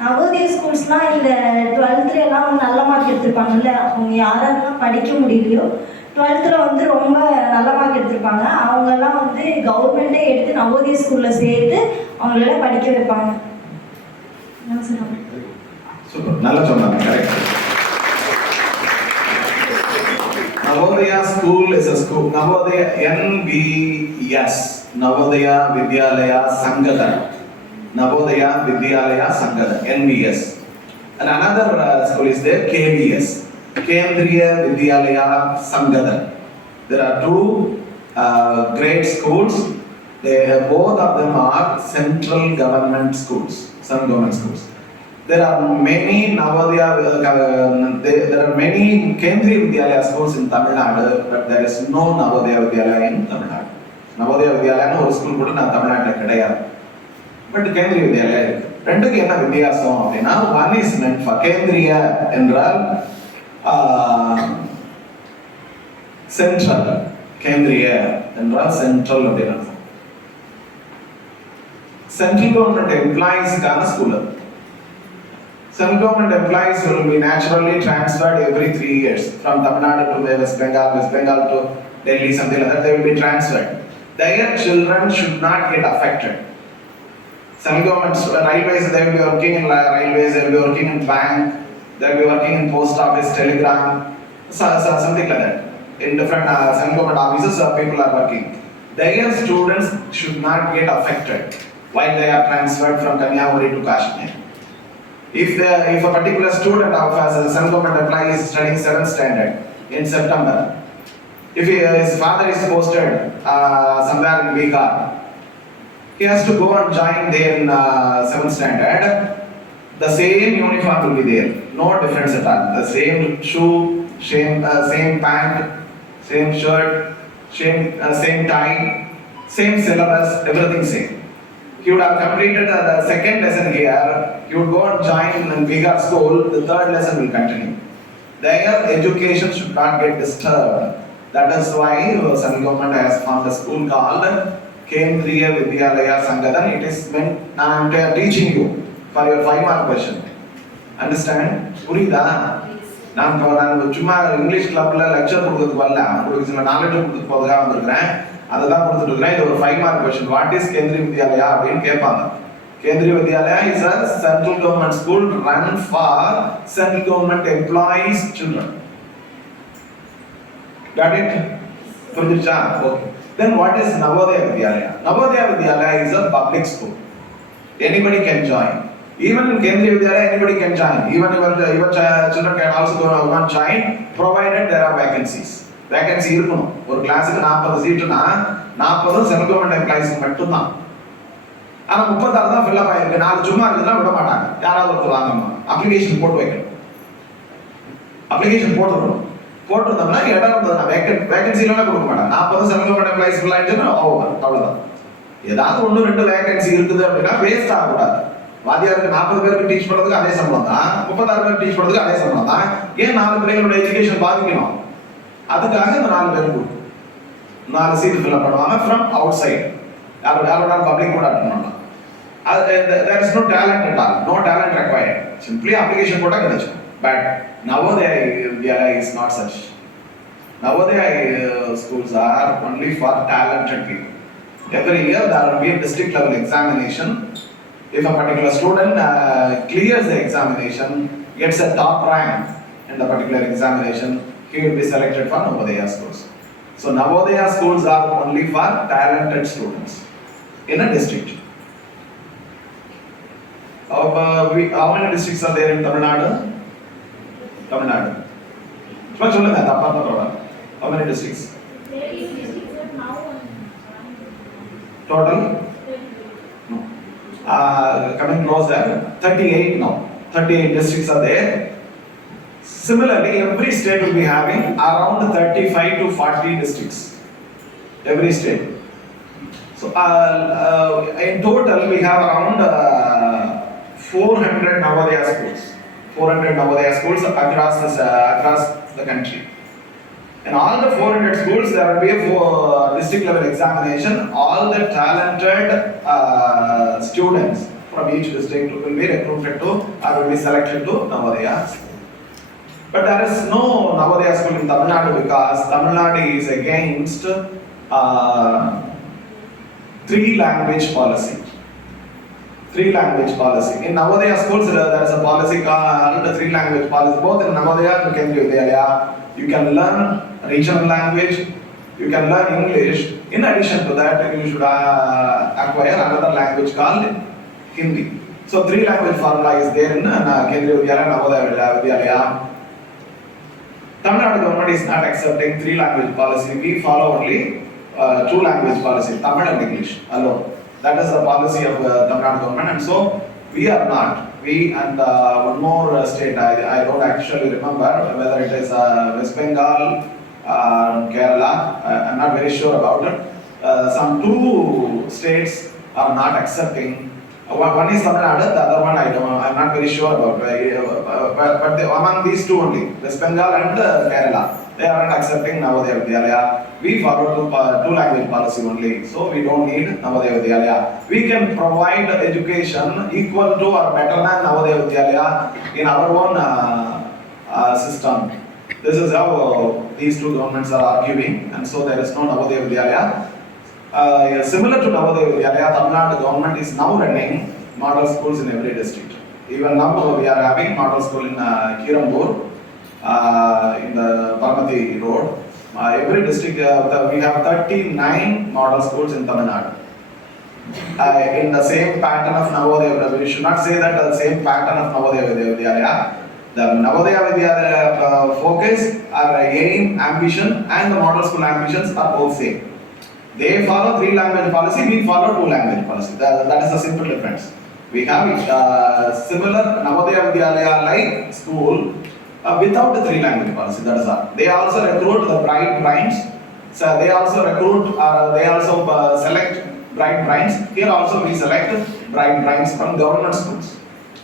நவோதயா ஸ்கூல்ஸ்லாம் இந்த 12th எல்லாம் நல்ல மார்க் எடுத்திருப்பாங்கல்ல, அவங்க யாரெல்லாம் படிக்க முடியலையோ 12th வந்து ரொம்ப நல்ல மார்க் எடுத்திருப்பாங்க, அவங்கெல்லாம் வந்து கவர்மெண்ட்டே எடுத்து நவோதயா ஸ்கூலில் சேர்த்து அவங்களெல்லாம் படிக்க வைப்பாங்க. சூப்பர், நல்லா சொன்னாங்க, correct. Navodaya school is a school. Navodaya NVS, Navodaya Vidyalaya Sanghada. Navodaya Vidyalaya Sanghada, NVS. And another school is there, KVS, Kendriya Vidyalaya Sanghada. There are two great schools. Both of them are central government schools, some government schools. There are many Navodaya, there are many Kendriya Vidyalaya schools in Tamil Nadu, but there is no Navodaya Vidyalaya in Tamil Nadu. Navodaya Vidyalaya ஒரு ஸ்கூல் கூட நான் தமிழ்நாட்டில் கிடையாது. But Kendriya Vidyalaya இருக்கு. ரெண்டுக்கு என்ன வித்தியாசம் அப்படின்னா, one is meant for Kendriya என்றால் central, கேந்திரிய என்றால் சென்ட்ரல் அப்படின்னு அர்த்தம். சென்ட்ரல் கவர்மெண்ட் எம்ப்ளாயிஸ்க்கான school. Central government employees will be naturally transferred every 3 years from Tamil Nadu to West Bengal to Delhi, something like that. They will be transferred. Their children should not get affected. Central government railways, they will be working in railways, they will be working in bank, they will be working in post office, telegram, something like that. In different central government offices, people are working. Their students should not get affected while they are transferred from Kanyakumari to Kashmir. If a particular student of a central government employee is studying 7th standard in September, if his father is posted somewhere in Bihar, he has to go and join there in 7th standard. The same uniform will be there, no difference at all. The same shoe, same pant, same shirt, same tie, same syllabus, everything same. He would have completed the second lesson here, he would go and join in Bihar school, the third lesson will continue. Their education should not get disturbed. That is why central government has formed a school called Kendriya Vidyalaya Sangadan. It is meant, I am teaching you for your 5-mark question. Understand? புரியுதா? நான் சும்மா இங்கிலீஷ் கிளப்ல லெக்சர் கொடுக்கிறதுக்கு வரல, உங்களுக்கு சில நாலேஜ் கொடுத்து போறதுக்காக வந்திருக்கிறேன். அதை தான் கொடுத்துட்டு இருக்கிறேன். இது ஒரு 5-mark question. What is Kendriya வித்யாலயா அப்படின்னு கேட்பாங்க. கேந்திரிய Vidyalaya is a central government school run for central government employees children. Got it? புரிஞ்சுச்சா? Okay. Then what is Navodaya Vidyalaya? Navodaya Vidyalaya is a public school. Anybody can join. Even in Kendriya Vidyalaya, anybody can join. Even your children can also go and join, provided there are vacancies. Vacancy இருக்கணும். ஒரு கிளாஸுக்கு 40 சீட்டுனா 40 central government எம்ப்ளாயிஸ்க்கு மட்டும்தான். ஆனா 36 தான் fill up ஆயிருக்கு. 4 சும்மா இருக்குதுன்னா விட மாட்டாங்க. யாராவது ஒருத்தர் வாங்கணும். அப்ளிகேஷன் போட்டு வைக்கணும். அப்ளிகேஷன் போட்டுடணும். போட்டுருந்தோம்னா இடம் இருந்ததுன்னா வேகன்சிலாம் கொடுக்க மாட்டாங்க. 40 சென்ட்ரல் கவர்மெண்ட் எம்ப்ளாயிஸ் ஃபில் ஆயிடுச்சுன்னா அவ்வளோதான். ஏதாவது 1-2 வேகன்சி இருக்குது அப்படின்னா வேஸ்ட் ஆகக்கூடாது. வாத்தியாருக்கு 40 பேருக்கு டீச் பண்ணுறதுக்கு அதே சம்பளம் தான், 36 பேருக்கு டீச் பண்ணுறதுக்கு அதே சம்பளம் தான். ஏன் 4 பிள்ளைங்களோட எஜுகேஷன் பாதிக்கணும்? அதுக்காக இந்த 4 பேர் கூட்டு 4 சீட் ஃபில் அப் பண்ணுவாங்க ஃப்ரம் அவுட் சைட். யாரோட பப்ளிக் கூட அட்டெண்ட் பண்ணலாம். there is no talent at all, no talent required. Simply application போட்டா கிடைக்கும். But Navodaya Vidyalaya is not such. Navodaya schools are only for talented people. Every year there will be a district level examination. If a particular student clears the examination, gets a top rank in the particular examination, he will be selected for Navodaya schools. So Navodaya schools are only for talented students in a district. How many districts are there in Tamil Nadu? Tamil Nadu. How many districts? Total? No. Coming closer, 38 now. 38 districts are there. Similarly, every state will be having around 35 to 40 districts. Every state. So, in total, we have around 400 Navodaya schools. 400 Navodaya schools across the country. In all the 400 schools, there will be a district level examination. All the talented students from each district will be recruited to or will be selected to Navodaya. But there is no Navodaya school in Tamil Nadu because Tamil Nadu is against 3-language policy. 3-language policy. In Navodaya schools, there is a policy called the 3-language policy. Both in Navodaya and Kendriya Vidyalaya, you can learn regional language, you can learn English. In addition to that, you should acquire another language called Hindi. So 3-language formula is there in Kendriya Vidyalaya and Navodaya Vidyalaya. Tamil Nadu government is not accepting 3-language policy. We follow only 2-language policy, Tamil and English alone. That is the policy of Tamil Nadu government, and so we are not. We and one more state, I don't actually remember whether it is West Bengal, Kerala, I'm not very sure about it. Some 2 states are not accepting. One is Tamil Nadu, the other one I'm not very sure about. But among these 2 only, West Bengal and Kerala, They aren't accepting Navodaya Vidyalaya. We follow two language policy only, so we don't need Navodaya Vidyalaya. We can provide education equal to or better than Navodaya Vidyalaya in our own system. This is how these two governments are arguing, and so there is no Navodaya Vidyalaya. Similar to Navodaya Vidyalaya, Tamil Nadu government is now running model schools in every district. Even now we are having model school in Kirambur, in the Parmati road. Every district, we have 39 model schools in Tamil Nadu. In the same pattern of Navodaya, we should not say that the same pattern of Navodaya Vidyalaya. The Navodaya Vidyalaya focus, our aim, ambition, and the model school ambitions are both same. They follow 3 language policy, we follow 2 language policy. That is the simple difference. We have similar Navodaya Vidyalaya like school without the 3 language policy. That is all. They also recruit the bright minds. So they also recruit, they also select bright minds. Here also we select bright minds from government schools.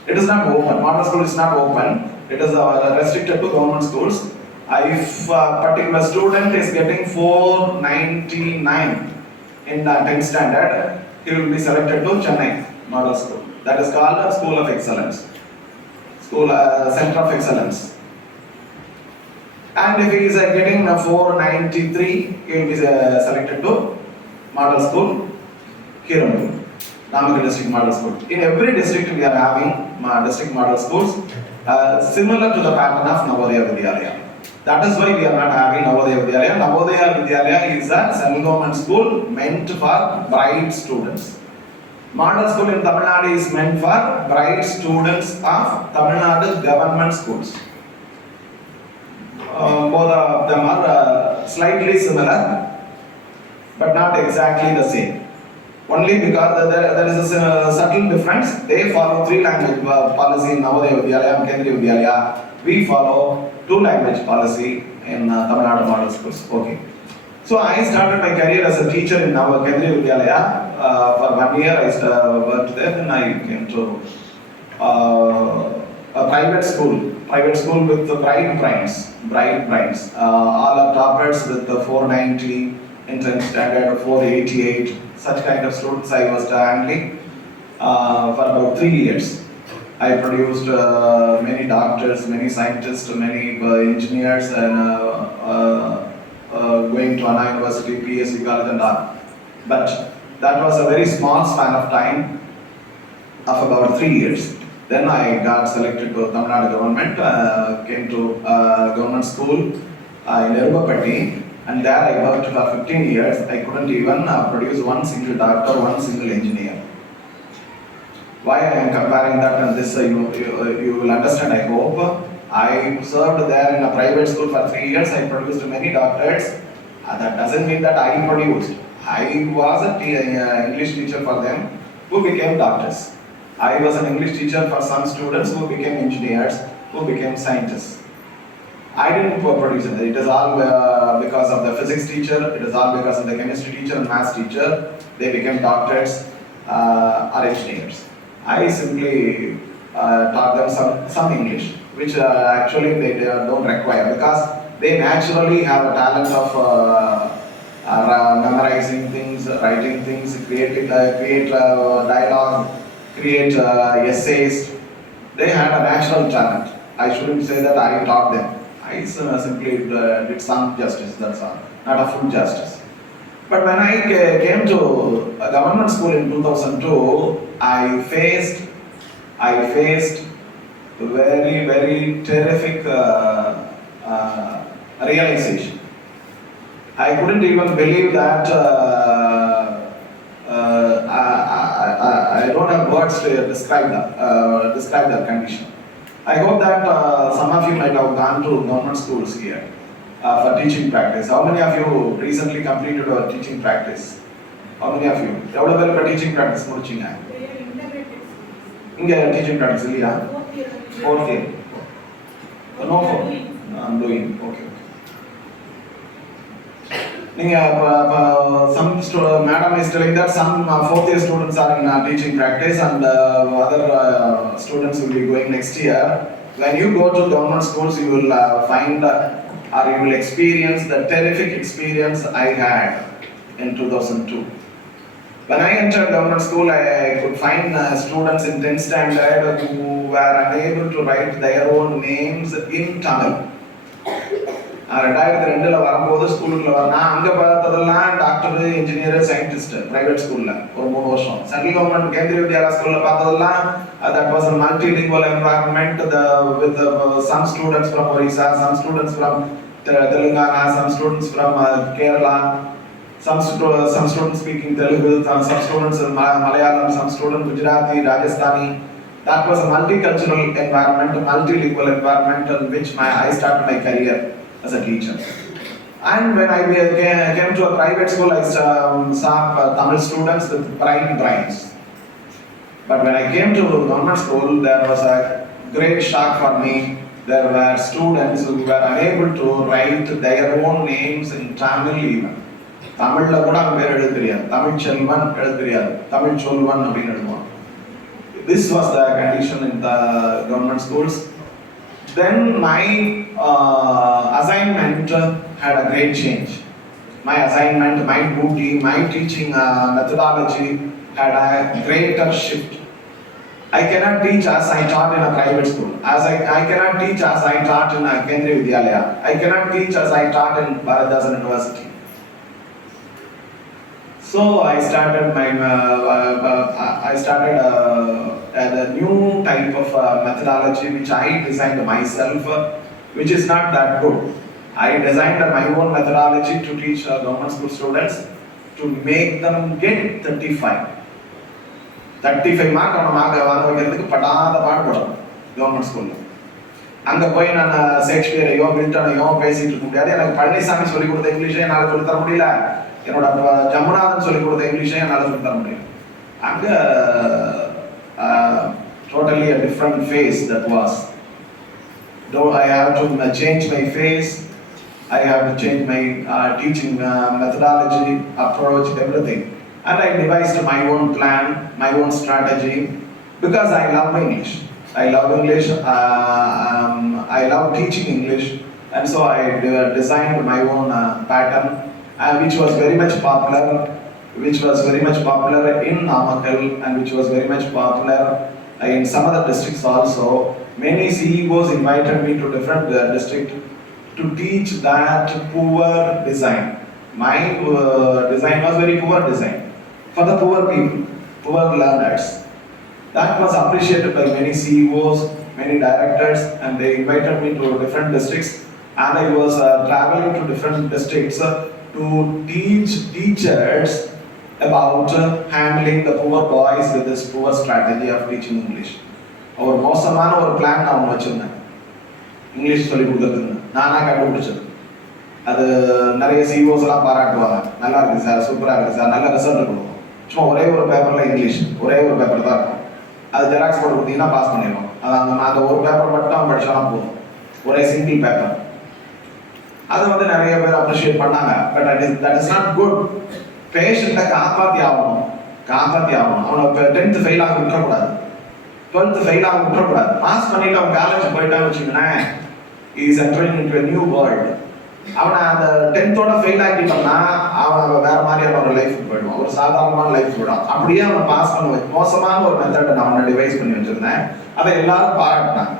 It is not open. Model school is not open. It is restricted to government schools. If a particular student is getting 499 in 10th standard, he will be selected to Chennai Model School. That is called a School of Excellence, School Center of Excellence. And if he is getting 493, he will be selected to Model School, Kirambur, Namakkal District Model School. In every district we are having district model schools similar to the pattern of Navodaya Vidyalaya. That is why we are not having Navodaya Vidyalaya. Navodaya Vidyalaya is a central government school meant for bright students. Model school in Tamil Nadu is meant for bright students of Tamil Nadu government schools. Both of them are slightly similar, but not exactly the same. Only because there is a subtle difference. They follow 3 language policy in Navodaya Vidyalaya and Kendriya Vidyalaya. We follow 2 language policy in Tamil Nadu model schools. Okay. So I started my career as a teacher in Kendriya Vidyalaya. For 1 year I worked there. Then I came to a private school with the bright brains. All are toppers with the 490 in 10th standard, 488. Such kind of students I was handling for about 3 years. I produced many doctors, many scientists, many engineers, and going to Anna University, PSC college and all. But that was a very small span of time of about 3 years. Then I got selected to Tamil Nadu government, came to government school in Velagoundampatti, and there I worked for 15 years. I couldn't even produce one single doctor, one single engineer. Why I am comparing that and this, you will understand, I hope. I served there in a private school for 3 years. I produced many doctors. That doesn't mean that I produced. I was an English teacher for them who became doctors. I was an English teacher for some students who became engineers, who became scientists. I didn't produce it. It is all because of the physics teacher. It is all because of the chemistry teacher and maths teacher. They became doctors or engineers. I simply taught them some English, which actually they don't require, because they naturally have a talent of memorizing things, writing things, create dialogue, create essays. They had a natural talent. I shouldn't say that I taught them. I simply did some justice, that's all, not a full justice. But when I came to a government school in 2002, I faced very, very terrific realization. I couldn't even believe that I don't have words to describe that condition. I hope that some of you might have gone to government schools here for teaching practice. How many of you recently completed your teaching practice? How many of you? Ever for teaching practice முடிச்சீங்க? இங்க teaching practice இல்லையா? Fourth year. No, I'm doing. Okay. Some madam is telling that some fourth year students are in teaching practice, and other students will be going next year. When you go to government schools, you will find or you will experience the terrific experience I had in 2002. When I entered government school, I could find students in 10th standard who were unable to write their own names in Tamil. 2002 வரும்போது ஸ்கூலுக்குள்ள நான் அங்கே பார்த்ததெல்லாம் doctor, engineer, scientist private ஸ்கூலில் ஒரு 3 வருஷம். Central government Kendriya வித்யாலயா ஸ்கூலில் பார்த்ததெல்லாம் that was a multilingual environment with some students from Orissa, some students from Telangana, some students from Kerala, some students speaking Telugu, some students Malayalam, some students Gujarati, Rajasthani. That was a multicultural environment, a multilingual environment in which I started my career as a teacher. And when I came to a private school, I saw Tamil students with bright brains. But when I came to government school, there was a great shock for me. There were students who were unable to write their own names in Tamil even. தமிழ்ல கூட அவங்க பேர் எழுத தெரியாது. தமிழ் செல்வன் எழுத தெரியாது, தமிழ் சொல்வன் அப்படின்னு எழுதுவாங்க. This was the condition in the government schools. Then my assignment had a great change. My assignment, my duty, my teaching methodology had a greater shift. I cannot teach as I taught in a private school. I cannot teach as I taught in a Kendriya Vidyalaya. I cannot teach as I taught in Bharatdasan University. So I started a new type of methodology which I designed myself, which is not that good. I designed my own methodology to teach government school students to make them get 35 மார்க் வாங்க வைக்கிறதுக்கு படாத பாடுபடும் கவர்மெண்ட் ஸ்கூலில். அங்கே போய் நான் ஷேக்ஸ்பியரையோ மில்டனையோ பேசிட்டு இருக்க முடியாது. எனக்கு பழனிசாமி சொல்லிக் கொடுத்த இங்கிலீஷை என்னால் சொல்லித்தர முடியல. என்னோட ஜமுனாதன் சொல்லிக் கொடுத்த இங்கிலீஷை என்னால் சொல்லித்தர முடியல. அங்கே totally a different phase that was. Though I have to change my phase, I have to change my teaching methodology, approach, everything. And I devised my own plan, my own strategy, because I love English. I love English. I love teaching English, and so I designed my own pattern, which was very much popular, in Namakkal, and which was very much popular in some other districts also. Many CEOs invited me to different districts to teach that poor design. My design was very poor design for the poor people, poor learners. That was appreciated by many CEOs, many directors, and they invited me to different districts, and I was traveling to different districts to teach teachers about handling the poor boys with this poor strategy of teaching English. ஒரு மோசமான ஒரு பிளான் நான் ஒன்று வச்சுருந்தேன், இங்கிலீஷ் சொல்லி கொடுக்குறதுன்னு. நானாக கண்டுபிடிச்சது. அது நிறைய சிஓஸ் எல்லாம் பாராட்டுவாங்க, நல்லா இருக்குது சார், சூப்பராக இருக்குது சார், நல்ல ரிசல்ட் கொடுக்கும். சும்மா ஒரே ஒரு பேப்பரில் இங்கிலீஷ், ஒரே ஒரு பேப்பர் தான் இருக்கும். அது ஜெராக்ஸ் போட்டு கொடுத்தீங்கன்னா பாஸ் பண்ணிடுவோம். அது அந்த ஒரு பேப்பர் மட்டும் படிச்சாலும் போதும், ஒரே சிங்கிள் பேப்பர். அதை வந்து நிறைய பேர் அப்ரிஷியேட் பண்ணாங்க. But that is not good. பேஷண்ட்டை காப்பாற்றி ஆகணும். அவனை இப்போ 10th ஃபெயில் ஆக விட்டுறக்கூடாது, 12th ஃபெயில் ஆக விட்டுறக்கூடாது. பாஸ் பண்ணிட்டு அவன் காலேஜ் போயிட்டான்னு வச்சுக்கோங்களேன், is entering into a new world. அவனை அந்த 10th ஃபெயில் ஆகிட்டோம்னா அவன் வேற மாதிரியான ஒரு லைஃப் போயிடுவான், ஒரு சாதாரணமான லைஃப் போயிடும். அப்படியே அவனை பாஸ் பண்ண மோசமான ஒரு மெத்தடை நான் அவனை டிவைஸ் பண்ணி வச்சிருந்தேன். அதை எல்லாரும் பாராட்டினாங்க.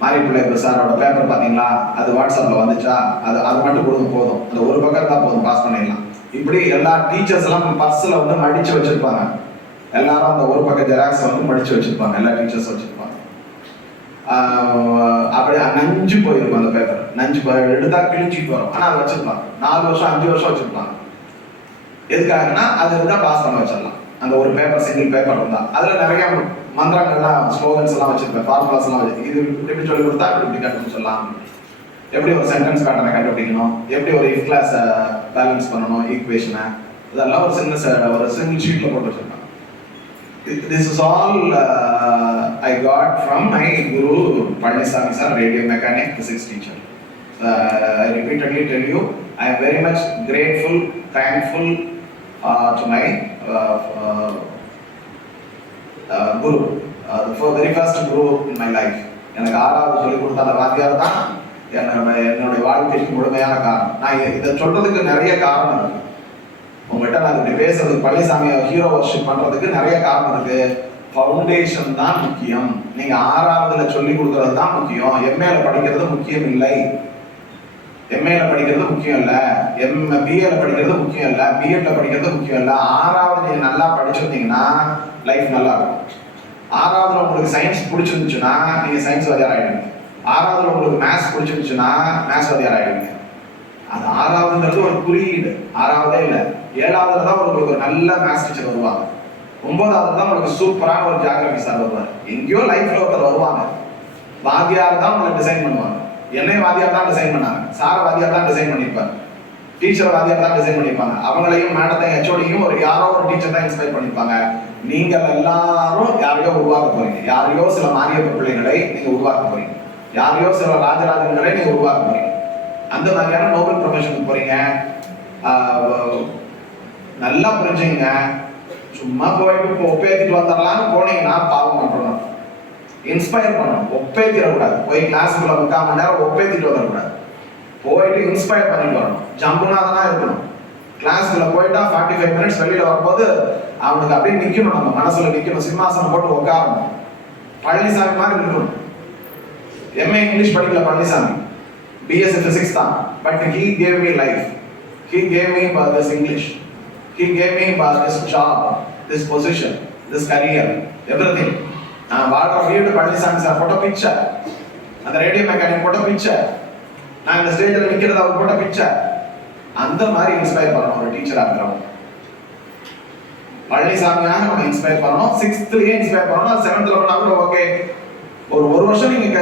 மாரிப்பிள்ளை சாரோட பேப்பர் பார்த்தீங்களா, அது வாட்ஸ்அப்பில் வந்துச்சா, அது மட்டும் கொடுங்க போதும், அந்த ஒரு பக்கம் தான் போதும், பாஸ் பண்ணிடலாம். இப்படி எல்லா டீச்சர்ஸ் எல்லாம் பர்ஸில் வந்து மடித்து வச்சுருப்பாங்க. எல்லாரும் அந்த ஒரு பக்கம் ஜெராக்ஸ் வந்து மடித்து வச்சுருப்பாங்க, எல்லா டீச்சர்ஸும் வச்சுருப்பாங்க. அப்படியே நஞ்சு போயிருக்கும் அந்த பேப்பர், நஞ்சு எடுத்தா கிழிச்சிட்டு வரும். ஆனால் அது வச்சிருப்பாங்க 4 வருஷம் 5 வருஷம் வச்சிருப்பாங்க. எதுக்காகனா அது இருந்தால் பாஸ் பண்ண வச்சிடலாம். அந்த ஒரு பேப்பர், சிங்கிள் பேப்பர் இருந்தால் அதில் நிறைய மந்திரங்கள்லாம், ஸ்லோகன்ஸ் எல்லாம் வச்சிருப்பேன், ஃபார்முலாஸ் எல்லாம் வச்சு, இது இப்படி சொல்லி கொடுத்தா இப்படி கண்டுபிடிச்சிடலாம், எப்படி ஒரு சென்டென்ஸ் பேட்டர்னை கண்டுபிடிக்கணும், எப்படி ஒரு இஃப் கிளாஸ் பேலன்ஸ் பண்ணணும், ஈக்குவேஷனை, இதெல்லாம் ஒரு சிங்கிள் ஷீட்டில் போட்டு வச்சிருப்பாங்க. This is all I got from my guru Palanisamy sir, radio mechanic, physics teacher. I repeatedly tell you, I am very much grateful, thankful to my guru, the very first guru in my life. எனக்கு 6வது சொல்லி கொடுத்த அந்த வாத்தியார் தான் என்னுடைய வாழ்க்கைக்கு முழுமையான காரணம். நான் இதை சொல்றதுக்கு நிறைய காரணம் இருக்கு. உங்கள்கிட்ட நான் இப்படி பேசுறதுக்கு, பழனிசாமியை ஹீரோ வர்ஷிப் பண்றதுக்கு நிறைய காரணம் இருக்கு. ஃபவுண்டேஷன் தான் முக்கியம். நீங்க 6வதுல சொல்லி கொடுக்கறது தான் முக்கியம். எம்ஏல படிக்கிறது முக்கியம் இல்லை. எம்ஏல படிக்கிறது முக்கியம் இல்லை. பிஏல படிக்கிறது முக்கியம் இல்லை. பிஎட்ல படிக்கிறது முக்கியம் இல்லை. 6வது நீங்க நல்லா படிச்சிருந்தீங்கன்னா லைஃப் நல்லா இருக்கும். 6வதுல உங்களுக்கு சயின்ஸ் பிடிச்சிருந்துச்சுன்னா நீங்க சயின்ஸ் வாத்தியார் ஆயிடுவீங்க. 6வதுல உங்களுக்கு மேத்ஸ் பிடிச்சிருந்துச்சுன்னா மேத்ஸ் வாத்தியார் ஆயிடுவீங்க. அது 6வதுங்கிறது ஒரு குறியீடு. 6வதே இல்லை, 7வதுல தான் உங்களுக்கு ஒரு நல்ல மேத்ஸ் டீச்சர் வருவாங்க. 9வதுல தான் உங்களுக்கு சூப்பரான ஒரு ஜியாகிரபி சார் வருவார். எங்கேயோ லைஃப்ல ஒருத்தர் வருவாங்க. வாத்தியார் தான் உங்களை டிசைன் பண்ணுவாங்க. என்னை வாத்தியார் தான் டிசைன் பண்ணாங்க. சார வாத்தியார் தான் டிசைன் பண்ணியிருப்பாங்க. டீச்சர் வாத்தியார் தான் டிசைன் பண்ணியிருப்பாங்க. அவங்களையும் மேடத்தையும் ஹெச்ஓடியும் யாரோ ஒரு டீச்சர் தான் இன்ஸ்பைர் பண்ணியிருப்பாங்க. நீங்கள் எல்லாரும் யாரையோ உருவாக்க போறீங்க. யாரையோ சில மாரியப்ப பிள்ளைகளை நீங்க உருவாக்க போறீங்க. யாரையோ சில ராஜராஜன்களை நீங்க உருவாக்க போறீங்க. அந்த மாதிரியான நோபல் ப்ரொஃபஷனுக்கு போறீங்க. நல்லா புரிஞ்சுங்க. சும்மா போயிட்டு ஒப்பேத்திட்டு வந்துடலாம்னு போனீங்கன்னா பாவம் பண்ணணும். இன்ஸ்பயர் பண்ணணும். ஒப்பேத்திடக்கூடாது. போய் கிளாஸுக்குள்ள 3/4 மணி நேரம் ஒப்பேத்திட்டு வந்துடக்கூடாது. போயிட்டு இன்ஸ்பயர் பண்ணிட்டு வரணும். ஜம்புனாதனா இருக்கணும். கிளாஸ்க்குள்ள போயிட்டா 45 மினிட்ஸ் வெளியில வரும்போது அவனுக்கு அப்படியே நிக்கணும். நம்ம மனசுல நிக்கணும். சிம்மாசனம் போட்டு உட்காரணும். பழனிசாமி மாதிரி இருக்கணும். எம்ஏ இங்கிலீஷ் படிக்கல பழனிசாமி, பிஎஸ்சி பிசிக்ஸ் தான். But he gave me life. He gave me this English. He gave me this job, this position, this career, everything. நான் வாழ்ற வீடு பழனிசாமி சார் போட்ட பிக்சர். அந்த ரேடியோ மெக்கானிக் போட்ட பிக்சர். நான் இந்த ஸ்டேஜில் நிற்கிறது அவர் போட்ட பிக்சர். அந்த மாதிரி இன்ஸ்பயர் பண்ணணும் ஒரு டீச்சராக இருக்கிறோம். பழனிசாமியாக நம்ம இன்ஸ்பயர் பண்ணணும். 6th இன்ஸ்பயர் பண்ணணும். 7th பண்ணா கூட ஓகே. ஒரு வருஷம் நீங்க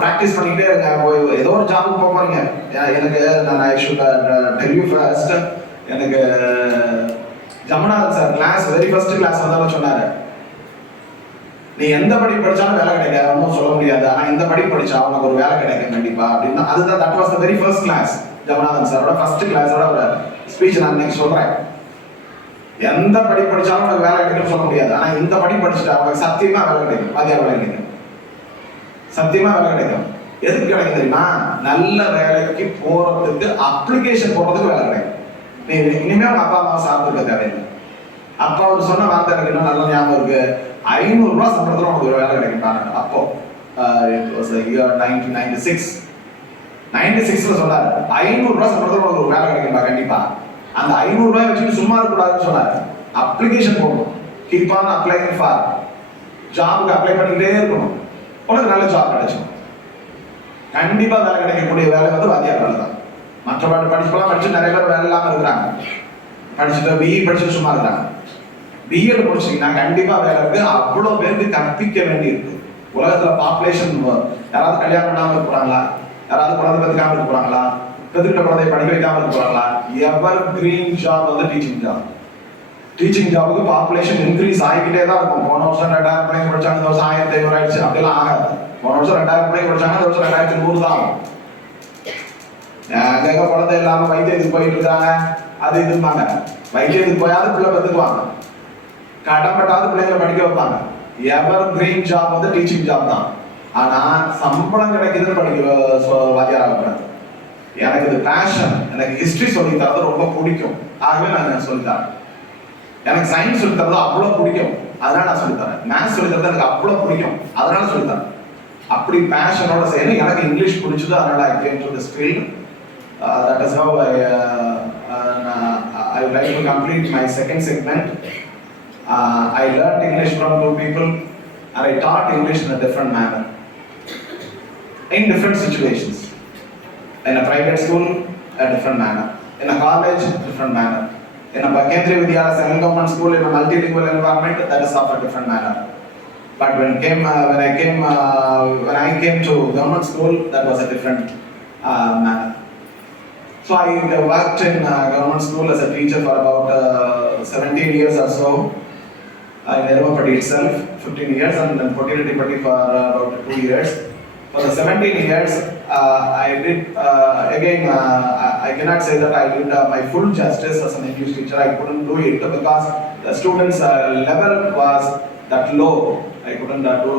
பிராக்டிஸ் பண்ணிக்கிட்டே இருங்க. ஏதோ ஒரு ஜாபுக்கு போக போறீங்க. எனக்கு I should tell you first, எனக்கு Jamunathan sir class very first class வந்தாலும் சொன்னாரு, நீ எந்த படிப்பு படிச்சாலும் வேலை கிடைக்காது ஒன்றும் சொல்ல முடியாது, ஆனா இந்த படிப்பு படிச்சா உனக்கு ஒரு வேலை கிடைக்கும் கண்டிப்பா அப்படின்னா. அதுதான் that was the very first class. Jamunathan சாரோட ஃபர்ஸ்ட் கிளாஸோட ஒரு ஸ்பீச் நான் இன்னைக்கு சொல்றேன். எந்த படிப்பு படிச்சாலும் உனக்கு வேலை கிடைக்கும்னு சொல்ல முடியாது, ஆனா இந்த படிப்பு படிச்சுட்டா உனக்கு சத்தியமா வேலை கிடைக்கும். வாத்தியார் வேலை கிடைக்கும். சத்தியமா வேலை கிடைக்கும். எதுக்கு கிடைக்கும் தெரியுமா? நல்ல வேலைக்கு போறதுக்கு, அப்ளிகேஷன் போடுறதுக்கு வேலை கிடைக்கும். நீ இனிமே உங்க அப்பா அம்மாவை சாப்பிட்டுருக்க தேவையில்லை. அப்பா அவர் சொன்ன வார்த்தை எனக்கு இன்னும் நல்ல ஞாபகம் இருக்கு. 500 ரூபாய் சம்பளத்துல உனக்கு ஒரு வேலை கிடைக்கும். அப்போ it was the year 1996. 96ல சொன்னாரு 500 ரூபாய் சம்பளத்துல உனக்கு ஒரு வேலை கிடைக்கும்பா கண்டிப்பா. அந்த 500 ரூபாய் வச்சுட்டு சும்மா இருக்கக்கூடாதுன்னு சொன்னாரு. அப்ளிகேஷன் போடணும். கீப் ஆன் அப்ளைங் ஃபார் ஜாபுக்கு அப்ளை பண்ணிக்கிட்டே இருக்கணும். உனக்கு நல்ல ஜாப் கிடைச்சிடும். கண்டிப்பா வேலை கிடைக்கக்கூடிய வேலை வந்து வாத்தியார் வேலை தான். மற்றவர்கள் படிச்சு நிறைய பேர் வேலை இல்லாம இருக்கிறாங்க. படிச்சுட்டு பிஇ படிச்சுட்டு சும்மா இருக்கிறாங்க. பிஎட் படிச்சீங்கன்னா கண்டிப்பா வேலை இருக்கு. அவ்வளவு பேருக்கு கற்பிக்க வேண்டி இருக்கு. உலகத்துல பாப்புலேஷன் யாராவது கல்யாணம் பண்ணாம இருக்கிறாங்களா? யாராவது குழந்தை பெற்றுக்காம இருக்கிறாங்களா? பெற்றுக்கிட்ட குழந்தைய படிக்க வைக்காம இருக்கிறாங்களா? எவர் கிரீன் ஜாப் வந்து டீச்சிங் ஜாப். டீச்சிங் ஜாபுக்கு பாப்புலேஷன் இன்க்ரீஸ் ஆகிக்கிட்டே தான் இருக்கும். போன வருஷம் 2000 பிள்ளைங்க படிச்சாங்க, இந்த வருஷம் 1500 ஆயிடுச்சு. அப்படிலாம் ஆகாது. போன வருஷம் 2000 பிள்ளைங்க படிச்சாங்க, இந்த வருஷம் 2100 தான் ஆகும். எங்க குழந்தை இல்லாம வைத்தியத்துக்கு போயிட்டு இருக்காங்க, அது இதுமாங்க. வைத்தியத்துக்கு போயாவது பிள்ளை பெற்றுக்குவாங்க, கடன்பட்டாவது பிள்ளைங்களை படிக்க வைப்பாங்க. எவர் கிரீன் ஜாப் வந்து டீச்சிங் ஜாப் தான். ஆனா சம்பளம் கிடைக்குதுன்னு வாத்தியாராக இருக்கிறேன். எனக்கு இது பேஷன். எனக்கு ஹிஸ்டரி சொல்லி தரது ரொம்ப பிடிக்கும். ஆகவே நான் சொல்லித்தரேன். எனக்கு சயின்ஸ் சொல்லி தரது அவ்வளவு பிடிக்கும், அதனால நான் சொல்லித்தரேன். மேத்ஸ் சொல்லி தரது எனக்கு அவ்வளவு பிடிக்கும், அதனால சொல்லித்தரேன். அப்படி பேஷனோட செய்யணும். எனக்கு இங்கிலீஷ் பிடிச்சது, அதனால I came to this field. That is how I would like to complete my second segment. I learned English from 2 people and I taught English in a different manner, in different situations. In a private school, a different manner. In a college, different manner. In a Kendriya Vidyalaya semi-government school, in a multilingual environment, that is of a different manner. But when I came to government school, that was a different manner. So I worked in government school as a teacher for about 17 years or so. In Velagoundampatti itself, 15 years, and then Pottirettipatti for about 2 years. For the 17 years, I did, again, I cannot say that I did my full justice as an English teacher. I couldn't do it because the students' level was that low. I couldn't do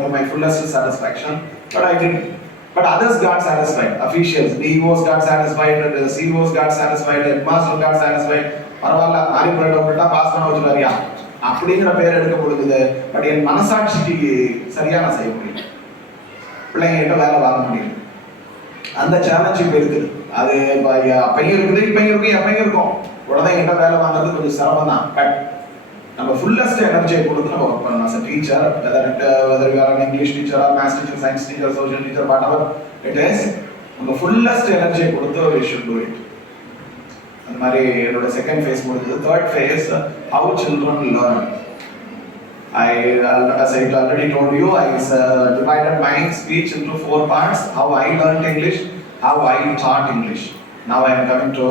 to my fullest satisfaction. But I did But others got satisfied. Officials, DEOs got satisfied, the CEOs got satisfied, headmaster got satisfied. பரவாயில்ல ஆரி பிளட் விட்டா பாஸ் பண்ண வச்சுருவாரியா அப்படிங்கிற பேர் எடுக்க கொடுக்குது. பட் என் மனசாட்சிக்கு சரியா நான் செய்ய முடியும், பிள்ளைங்கிட்ட வேலை வாங்க முடியும். அந்த சேலஞ்ச் இப்போ இருக்குது. அது அப்பையும் இருக்குது, இப்பையும் இருக்கு, எப்பையும் இருக்கும். குழந்தைங்கிட்ட வேலை வாங்குறது கொஞ்சம் சிரமம் தான். பட் நம்ம ஃபுல்லஸ்ட் எனர்ஜியை கொடுத்து நம்ம ஒர்க் பண்ணலாம். as a teacher, whether you are an English teacher or maths teacher, science teacher, social teacher, whatever it is, நம்ம ஃபுல்லஸ்ட் எனர்ஜியை கொடுத்து we should do it. அந்த மாதிரி என்னோட செகண்ட் ஃபேஸ் முடிஞ்சது. Third face, how children learn. As I already told you, I divided my speech into 4 parts: how I learned English, how I taught English. Now I am coming to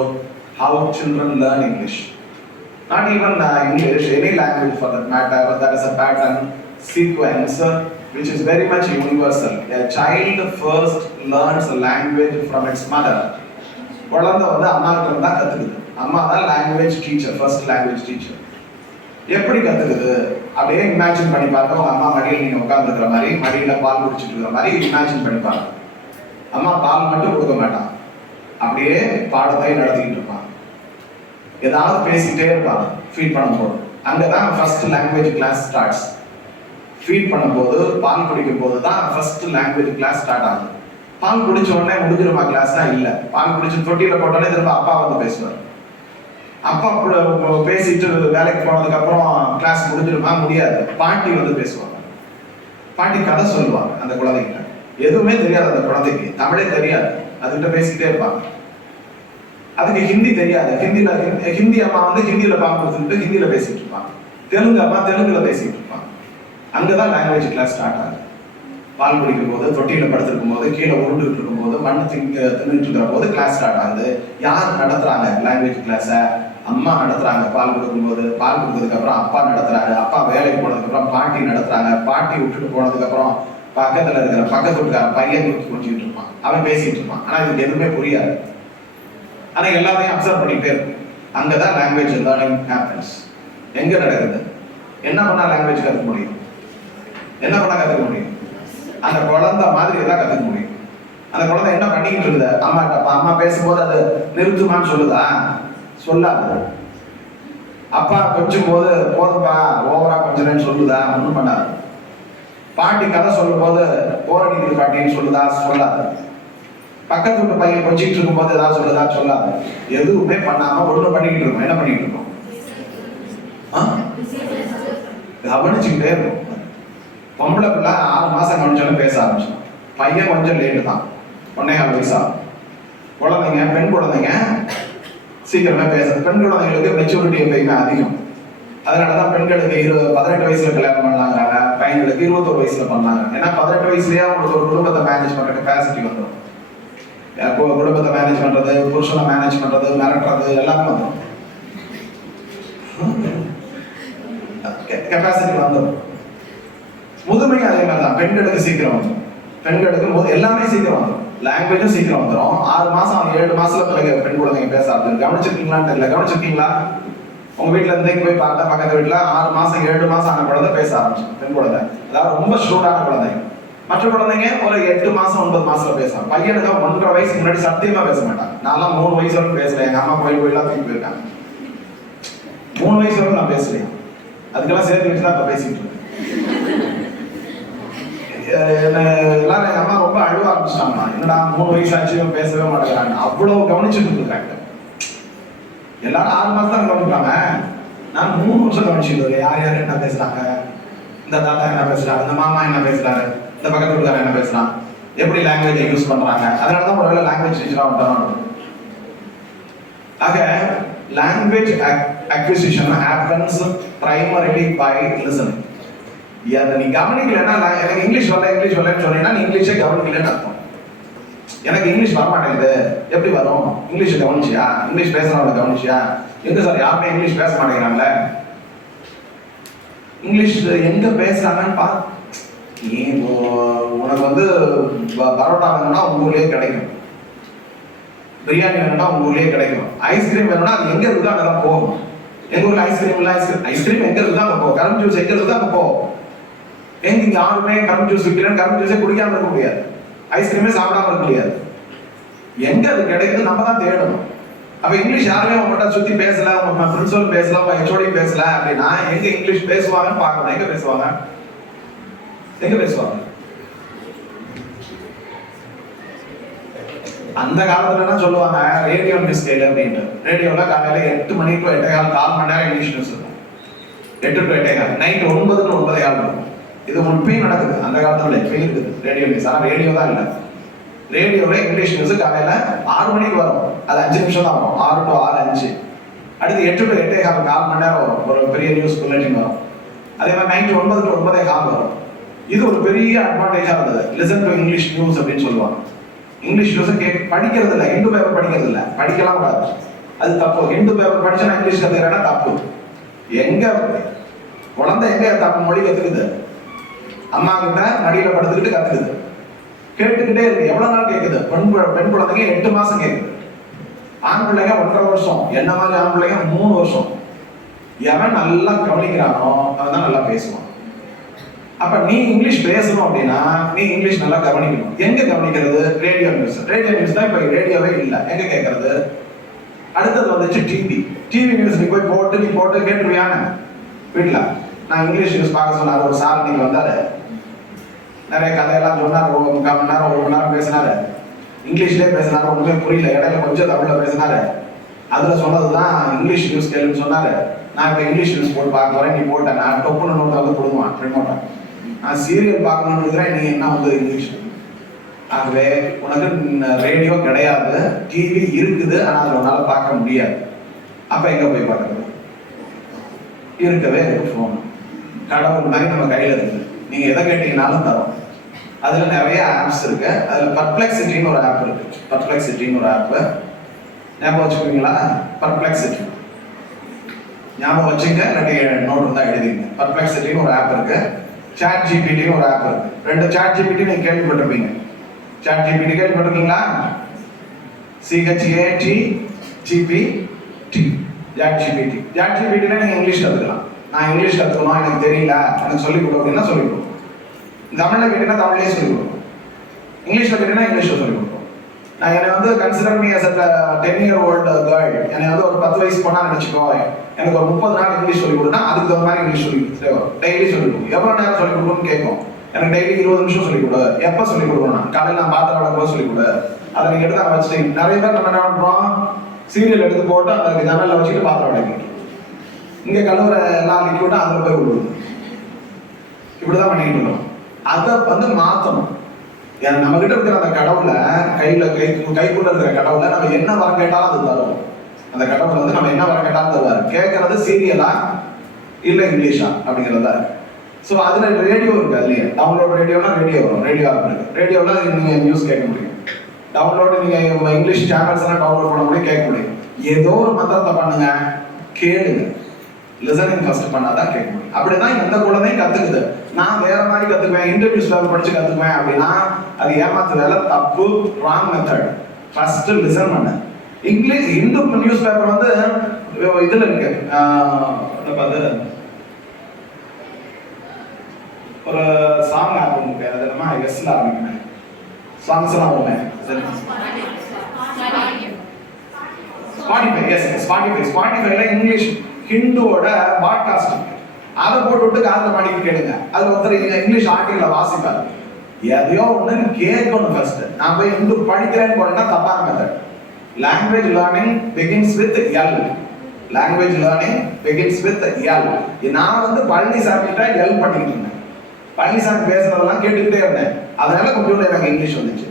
how children learn English. Not even English, any language for that matter. There is a pattern, sequence, which is very much universal. A child first learns a language from its mother. குழந்தை வந்து அம்மா கிட்ட தான் கத்துக்குது. அம்மா தான் language teacher, first language teacher. எப்படி கத்துக்குது? அப்படியே இமேஜின் பண்ணி பாருங்க. உங்க அம்மா மடியில் நீங்க உட்கார்ந்துருக்கிற மாதிரி, மடியில பால் குடிச்சிட்டு இருக்கிற மாதிரி இமேஜின் பண்ணி பாருங்க. அம்மா பால் மட்டும் கொடுக்க மாட்டான், அப்படியே பாடத்தை நடத்திக்கிட்டு இருப்பான், ஏதாவது பேசிட்டே இருப்பாங்க ஃபீட் பண்ணும்போது. அங்கதான் first language class starts. Feed பண்ணும்போது, பால் குடிக்கும் போது தான் ஃபர்ஸ்ட் லாங்குவேஜ் கிளாஸ் ஸ்டார்ட் ஆகுது. பால் குடிச்ச உடனே முடிஞ்சிருமா கிளாஸ்னா இல்ல. பால் குடிச்சு தொட்டியில போட்டோடனே திரும்ப அப்பா வந்து பேசுவார். அப்பா பேசிட்டு வேலைக்கு போனதுக்கு அப்புறம் கிளாஸ் முடிஞ்சிருமா? முடியாது. பாட்டி வந்து பேசுவாங்க, பாட்டி கதை சொல்லுவாங்க. அந்த குழந்தைகிட்ட எதுவுமே தெரியாது, அந்த குழந்தைக்கு தமிழே தெரியாது, அதுகிட்ட பேசிக்கிட்டே இருப்பாங்க. அதுக்கு ஹிந்தி தெரியாது, ஹிந்தி அம்மா வந்து ஹிந்தியில பால் கொடுத்துட்டு ஹிந்தியில பேசிட்டு இருப்பாங்க, தெலுங்கு அம்மா தெலுங்குல பேசிட்டு இருப்பாங்க. அங்கதான் லாங்குவேஜ் கிளாஸ் ஸ்டார்ட் ஆகுது. பால் குடிக்கும் போது, தொட்டியில படுத்திருக்கும் போது, கீழே உருண்டுட்டு இருக்கும் போது, மண்ணு தின்னுட்டு இருக்கிற போது கிளாஸ் ஸ்டார்ட் ஆகுது. யார் நடத்துறாங்க லாங்குவேஜ் கிளாஸ? அம்மா நடத்துறாங்க. பால் கொடுக்கும்போது, பால் கொடுத்ததுக்கு அப்புறம் அப்பா நடத்துறாங்க. அப்பா வேலைக்கு போனதுக்கு அப்புறம் பாட்டி நடத்துறாங்க. பாட்டி விட்டுட்டு போனதுக்கு அப்புறம் பக்கத்துல இருக்கிற பக்கத்து வீட்டுக்கார பையன் தூக்கி குடிச்சிட்டு இருப்பான், அவன் பேசிட்டு இருப்பான். ஆனா இதுக்கு எதுவுமே புரியாது, ஆனா எல்லாத்தையும் அப்சர்வ் பண்ணிட்டே இருக்கு. அங்கதான் லாங்குவேஜ் லேர்னிங் ஹேப்பன்ஸ். எங்க நடக்குது? என்ன பண்ணா லாங்குவேஜ் கத்துக்க முடியும்? என்ன பண்ணா கத்துக்க முடியும்? அந்த குழந்தை மாதிரி எல்லாம் கத்துக்க முடியும். அந்த குழந்தை என்ன பண்ணிக்கிட்டு இருந்த அம்மா பேசும்போது அது நிறுத்துமான்னு சொல்லுதா? சொல்லாது. அப்பா கொஞ்சம் போது போதும்பா ஓவரா கொஞ்சம் சொல்லுதா? ஒன்றும் பண்ணாது. பாட்டி கதை சொல்லும் போது போரடிக்குது பாட்டின்னு சொல்லுதா? சொல்லாது. பக்கத்து வீட்டு பையன் கொஞ்சிட்டு இருக்கும் போது ஏதாவது சொல்லுதா? சொல்லாது. எதுவுமே பண்ணாம ஒண்ணு பண்ணிக்கிட்டு இருக்கோம். என்ன பண்ணிக்கிட்டு இருக்கோம்? கவனிச்சுக்கிட்டே இருக்கும். பொம்பளை பிள்ளை 6 மாசம் கவனிச்சாலும் பேச ஆரம்பிச்சோம். பையன் கொஞ்சம் லேட்டு தான், 1.25 வயசு ஆகும். குழந்தைங்க, பெண் குழந்தைங்க சீக்கிரமே பேசுறது. பெண் குழந்தைங்களுக்கு மெச்சூரிட்டி எப்பயுமே அதிகம். அதனாலதான் பெண்களுக்கு 18 வயசுல கல்யாணம் பண்ணலாங்கிறாங்க, பையன்களுக்கு 21 வயசுல பண்ணாங்க. ஏன்னா 18 வயசுலயே அவங்களுக்கு ஒரு குடும்பத்தை மேனேஜ் பண்ற கெப்பாசிட்டி வந்துடும். குடும்பத்தை மேனேஜ் பண்றது, புருஷனை மேனேஜ் பண்றது, மிரட்டுறது எல்லாமே வந்துடும். கெப்பாசிட்டி வந்துடும். முதுமை அதே மாதிரி தான். பெண்களுக்கு சீக்கிரம் வந்துடும். பெண்களுக்கு எல்லாமே சீக்கிரம் வந்துடும். லாங்குவேஜும் சீக்கிரம் வந்துடும். 6 மாசம் 7 மாசத்துல பிறகு பெண் குழந்தைங்க பேச ஆரம்பிச்சு. கவனிச்சிருக்கீங்களான்னு தெரியல. கவனிச்சிருக்கீங்களா? உங்க வீட்டுல இருந்தே போய் பார்த்தா பக்கத்து வீட்டுல 6 மாசம் 7 மாசம் ஆன குழந்தை பேச ஆரம்பிச்சு. பெண் குழந்தை, அதாவது ரொம்ப ஸ்டூடான குழந்தைங்க. மற்ற குழந்தைங்க ஒரு 8 மாசம் 9 மாசத்துல பேசலாம். பையனுக்கு 1.5 வயசுக்கு முன்னாடி சத்தியமா பேச மாட்டாங்க. நான்லாம் 3 வயசு வரைக்கும் பேசல. எங்க அம்மா கோயிலாம் தூக்கி போயிருக்காங்க. 3 வயசு வரைக்கும் நான் பேசலையா? அதுக்கெல்லாம் சேர்த்து வச்சுதான் இப்ப பேசிட்டு இருக்கேன். எல்லாரும் எங்க அம்மா ரொம்ப அழுவ ஆரம்பிச்சிட்டாங்க. என்னடா 3 வயசு ஆச்சு பேசவே மாட்டேங்கிறாங்க. அவ்வளவு கவனிச்சுட்டு இருக்காங்க. எல்லாரும் 6 மாசம் தான் கவனிப்பாங்க. நான் 3 வருஷம் கவனிச்சுட்டு யார் யார் என்ன பேசுறாங்க, இந்த தாத்தா என்ன பேசுறாரு, இந்த மாமா என்ன பேசுறாரு, இந்த பக்கத்து வீட்டுக்காரர் என்ன பேசுறான், எப்படி லாங்குவேஜை யூஸ் பண்றாங்க. அதனாலதான் ஒருவேளை லாங்குவேஜ் டீச்சரா வந்துடும். ஆக language acquisition happens primarily by listening. அதை நீ கவனிக்கலன்னா, எனக்கு இங்கிலீஷ் வரலன்னு சொன்னீங்கன்னா நீ இங்கிலீஷே கவனிக்கலன்னு அர்த்தம். எனக்கு இங்கிலீஷ் வரமாட்டேங்குது, எப்படி வரும்? இங்கிலீஷ் கவனிச்சியா? இங்கிலீஷ் பேசுறவங்க கவனிச்சியா? எங்க சார் யாருமே இங்கிலீஷ் பேச மாட்டேங்கிறாங்கல்ல. இங்கிலீஷ் எங்க பேசுறாங்கன்னு பா. நீ உனக்கு வந்து பரோட்டா வேணும்னா உங்க ஊர்லயே கிடைக்கும், பிரியாணி வேணும்னா உங்க ஊர்லயே கிடைக்கும், ஐஸ்கிரீம் வேணும்னா அது எங்க இருக்குதோ அங்கதான் போகும். எங்க ஊர்ல ஐஸ்கிரீம் இல்ல, ஐஸ்கிரீம் எங்க இருக்குதோ அங்க போகும். கரும்பு ஜூஸ் எங்க இருக்குதோ அங்க போகும். எங்க இங்க யாருமே கரும்பு ஜூஸ் விற்கிறேன், கரும்பு ஜூஸே குடிக்காம இருக்க முடியாது. ஐஸ்கிரீமே சாப்பிடாம இருக்க முடியாது. எங்க அது கிடைக்குது நம்ம தான் தேடணும். அப்ப இங்கிலீஷ் யாருமே உங்கள்கிட்ட சுத்தி பேசல, உங்க பிரின்சிபல் பேசல, உங்க ஹெச்ஓடி பேசல அப்படின்னா எங்க இங்கிலீஷ் பேசுவாங்கன்னு பார்க்கணும். எங்க பேசுவாங்க? எங்க பேசுவாங்க? அந்த காலத்துல சொல்லுவாங்க ரேடியோ நியூஸ் கேளு அப்படின்ட்டு. ரேடியோல காலையில 8 மணி டு 8:15 4 மணி நேரம் இங்கிலீஷ் நியூஸ் இருக்கும். 8 to 8:15 நைட் 9 to 9:15 இருக்கும். இது இப்பயும் நடக்குது. அந்த காலத்துல இப்பயும் இருக்குது ரேடியோ நியூஸ். ஆனா ரேடியோ தான் இல்லை. ரேடியோல இங்கிலீஷ் நியூஸ் காலையில 6 மணிக்கு வரும். அது 5 நிமிஷம் தான் வரும். 6 to 6:05. அடுத்து 8 to 8:15 4 மணி நேரம் வரும். ஒரு பெரிய நியூஸ் புல்லட்டின் வரும். அதே மாதிரி நைட் 9 to 9:15 வரும். இது ஒரு பெரிய அட்வான்டேஜா இருந்தது. லிசன் டு இங்கிலீஷ் நியூஸ் அப்படின்னு சொல்லுவாங்க. இங்கிலீஷ் நியூஸ் படிக்கிறது இல்லை, ஹிந்து பேப்பர் படிக்கிறது இல்லை, படிக்கலாம் கூடாது, அது தப்பு. ஹிந்து பேப்பர் படிச்சா இங்கிலீஷ் கத்துக்கிறேன்னா தப்பு. எங்க குழந்தை எங்க தப்பு மொழி கத்துக்குது? அம்மா கிட்ட மடியில படுத்துக்கிட்டு கத்துக்குது, கேட்டுக்கிட்டே இருக்கு. எவ்வளவு நாள் கேட்குது? பெண் குழந்தைங்க 8 மாசம் கேட்குது, ஆண் பிள்ளைங்க 1.5 வருஷம், என்ன மாதிரி ஆண் பிள்ளைங்க 3 வருஷம். எவன் நல்லா கவனிக்கிறானோ அவன் தான் நல்லா பேசுவான். அப்ப நீ இங்கிலீஷ் பேசணும் அப்படின்னா நீ இங்கிலீஷ் நல்லா கவனிக்கணும். எங்க கவனிக்கிறது? Radio news. ரேடியோ நியூஸ் தான் இப்ப ரேடியோவே இல்லை, எங்க கேட்கறது? அடுத்தது வந்துச்சு டிவி. டிவி நியூஸ் நீ போட்டு கேட்டுருவியான வீட்டுல. நான் இங்கிலீஷ் நியூஸ் பார்க்க சொன்னாரு ஒரு சார், நீங்க வந்தாரு, நிறைய கதையெல்லாம் சொன்னார். 3/4 மணி நேரம் 1 மணி நேரம் பேசினாரு, இங்கிலீஷ்லேயே பேசினாரு, ஒண்ணுமே புரியல. இடையில கொஞ்சம் தமிழ்ல பேசினாரு. அதுல சொன்னதுதான் இங்கிலீஷ் நியூஸ் கேளுன்னு சொன்னாரு. நான் இப்ப இங்கிலீஷ் நியூஸ் போட்டு பார்க்க வரேன், நீ போட்ட நான் டொப்புன்னு நோட்டை வந்து கொடுக்குவான் ரிமோட்டை. நான் சீரியல் பார்க்கணும்னு இருக்கிறேன், நீ என்ன வந்து இங்கிலீஷ். ஆகவே உனக்கு ரேடியோ கிடையாது, டிவி இருக்குது, ஆனா அதை உன்னால பார்க்க முடியாது. அப்ப எங்க போய் பார்க்கறது? இருக்கவே இருக்கு போன். கடவுள் மாதிரி நம்ம கையில இருக்கு. நீங்க எதை கேட்டீங்கன்னாலும் தரோம். அதுல நிறைய ஆப்ஸ் இருக்கு. அதுல பர்ப்ளெக்சிட்டின்னு ஒரு ஆப் இருக்கு. பர்ப்ளெக்சிட்டின்னு ஒரு ஆப் ஞாபகம் வச்சுக்குவீங்களா? பர்ப்ளெக்சிட்டி ஞாபகம் வச்சுங்க, இல்லாட்டி நோட் இருந்தா எழுதிங்க. பர்ப்ளெக்சிட்டின்னு ஒரு ஆப் இருக்கு. சாட் ஜிபிடின்னு ஒரு ஆப் இருக்கு. 2 சாட் ஜிபிடி நீங்க கேள்விப்பட்டிருப்பீங்க. சாட் ஜிபிடி கேள்விப்பட்டிருக்கீங்களா? ChatGPT chat GPT. சாட் ஜிபிடினா நீங்க இங்கிலீஷ் கத்துக்கலாம். நான் இங்கிலீஷ் கத்துக்கணும், எனக்கு தெரியல, எனக்கு சொல்லிக் கொடு அப்படின்னா சொல்லிக் கொடுக்கும். தமிழ்ல கேட்டீங்கன்னா தமிழ்லேயே சொல்லிக் கொடுக்கும். இங்கிலீஷ்ல கேட்டீங்கன்னா இங்கிலீஷ்ல சொல்லிக் கொடுக்கும். நான் என்னை வந்து consider me as a 10-year-old girl, என்னை வந்து ஒரு 10 வயசு பொண்ணா நினைச்சுக்கோ, எனக்கு ஒரு 30 நாள் இங்கிலீஷ் சொல்லிக் கொடுத்தா அதுக்கு தகுந்த மாதிரி இங்கிலீஷ் சொல்லி டெய்லி சொல்லிக் கொடுக்கும். எவ்வளவு நேரம் சொல்லிக் கொடுக்கணும்னு கேட்கும். எனக்கு டெய்லி 20 நிமிஷம் சொல்லிக் கொடு. எப்ப சொல்லிக் கொடுக்கணும்? காலையில் நான் பாத்திரம் விளக்கும்போது சொல்லிக் கொடு. அதை நீங்க எடுத்து அங்கே வச்சுட்டு, நிறைய பேர் நம்ம என்ன பண்றோம், சீரியல் எடுத்து போட்டு அந்த ஜன்னல்ல வச்சுட்டு பாத்திரம் விளக்கிட்டு இங்க கழுவுற எல்லாம் லிக்விட்டா அதுல போய் விடுவோம். இப்படிதான் பண்ணிட்டு இருக்கோம். அதை வந்து மாத்தணும். நம்ம கிட்ட இருக்கிற அந்த கடவுளை கைக்குள்ள இருக்கிற கடவுளை நம்ம என்ன வர கேட்டாலும் அது தரும். அந்த கடவுள் வந்து நம்ம என்ன வர கேட்டாலும் தருவாரு. கேட்கறது சீரியலா இல்ல இங்கிலீஷா அப்படிங்கிறதா. ஸோ அதுல ரேடியோ இருக்கு. அதுலயே டவுன்லோட் ரேடியோனா ரேடியோ வரும். ரேடியோ ஆப் இருக்கு. ரேடியோல நீங்க நியூஸ் கேட்க முடியும். டவுன்லோடு நீங்க இங்கிலீஷ் சேனல்ஸ் எல்லாம் டவுன்லோட் பண்ண முடியும், கேட்க முடியும். ஏதோ ஒரு மந்திரத்தை பண்ணுங்க, கேளுங்க. லிசனிங் ஃபர்ஸ்ட் பண்ணாதான் கேட்க முடியும். அப்படிதான் எந்த குழந்தையும் கத்துக்குது. நான் வேற மாதிரி கத்துக்குவேன், இன்டர்வியூஸ் பேப்பர் படிச்சு கத்துக்குவேன் அப்படின்னா அது ஏமாத்து வேலை, தப்பு, ராங் மெத்தட். ஃபர்ஸ்ட் லிசன் பண்ண. இங்கிலீஷ் இந்து நியூஸ் பேப்பர் வந்து இதுல இருக்கு. ஒரு சாங் ஆப் இருக்கு. அது என்னமா எஸ்ல ஆரம்பிக்கிறேன். சாங்ஸ் எல்லாம் வருவேன். ஸ்பாட்டிஃபைல இங்கிலீஷ் ஹிந்துவோட பாட்காஸ்ட் அதை போட்டு விட்டு காதில் பாடிட்டு கேளுங்க. அதுல ஒருத்தர் இங்கிலீஷ் ஆர்டிகல வாசிப்பாரு. எதையோ ஒண்ணு கேட்கணும். ஃபர்ஸ்ட் நான் போய் ஹிந்து படிக்கிறேன்னு போனா தப்பான method. Language learning begins with L. Language learning begins with L. நான் வந்து பழனிசாமிகிட்ட எல் பண்ணிக்கிட்டு இருந்தேன். பழனிசாமி பேசுறதெல்லாம் கேட்டுக்கிட்டே இருந்தேன். அதனால கொஞ்சம் எனக்கு இங்கிலீஷ் வந்துச்சு.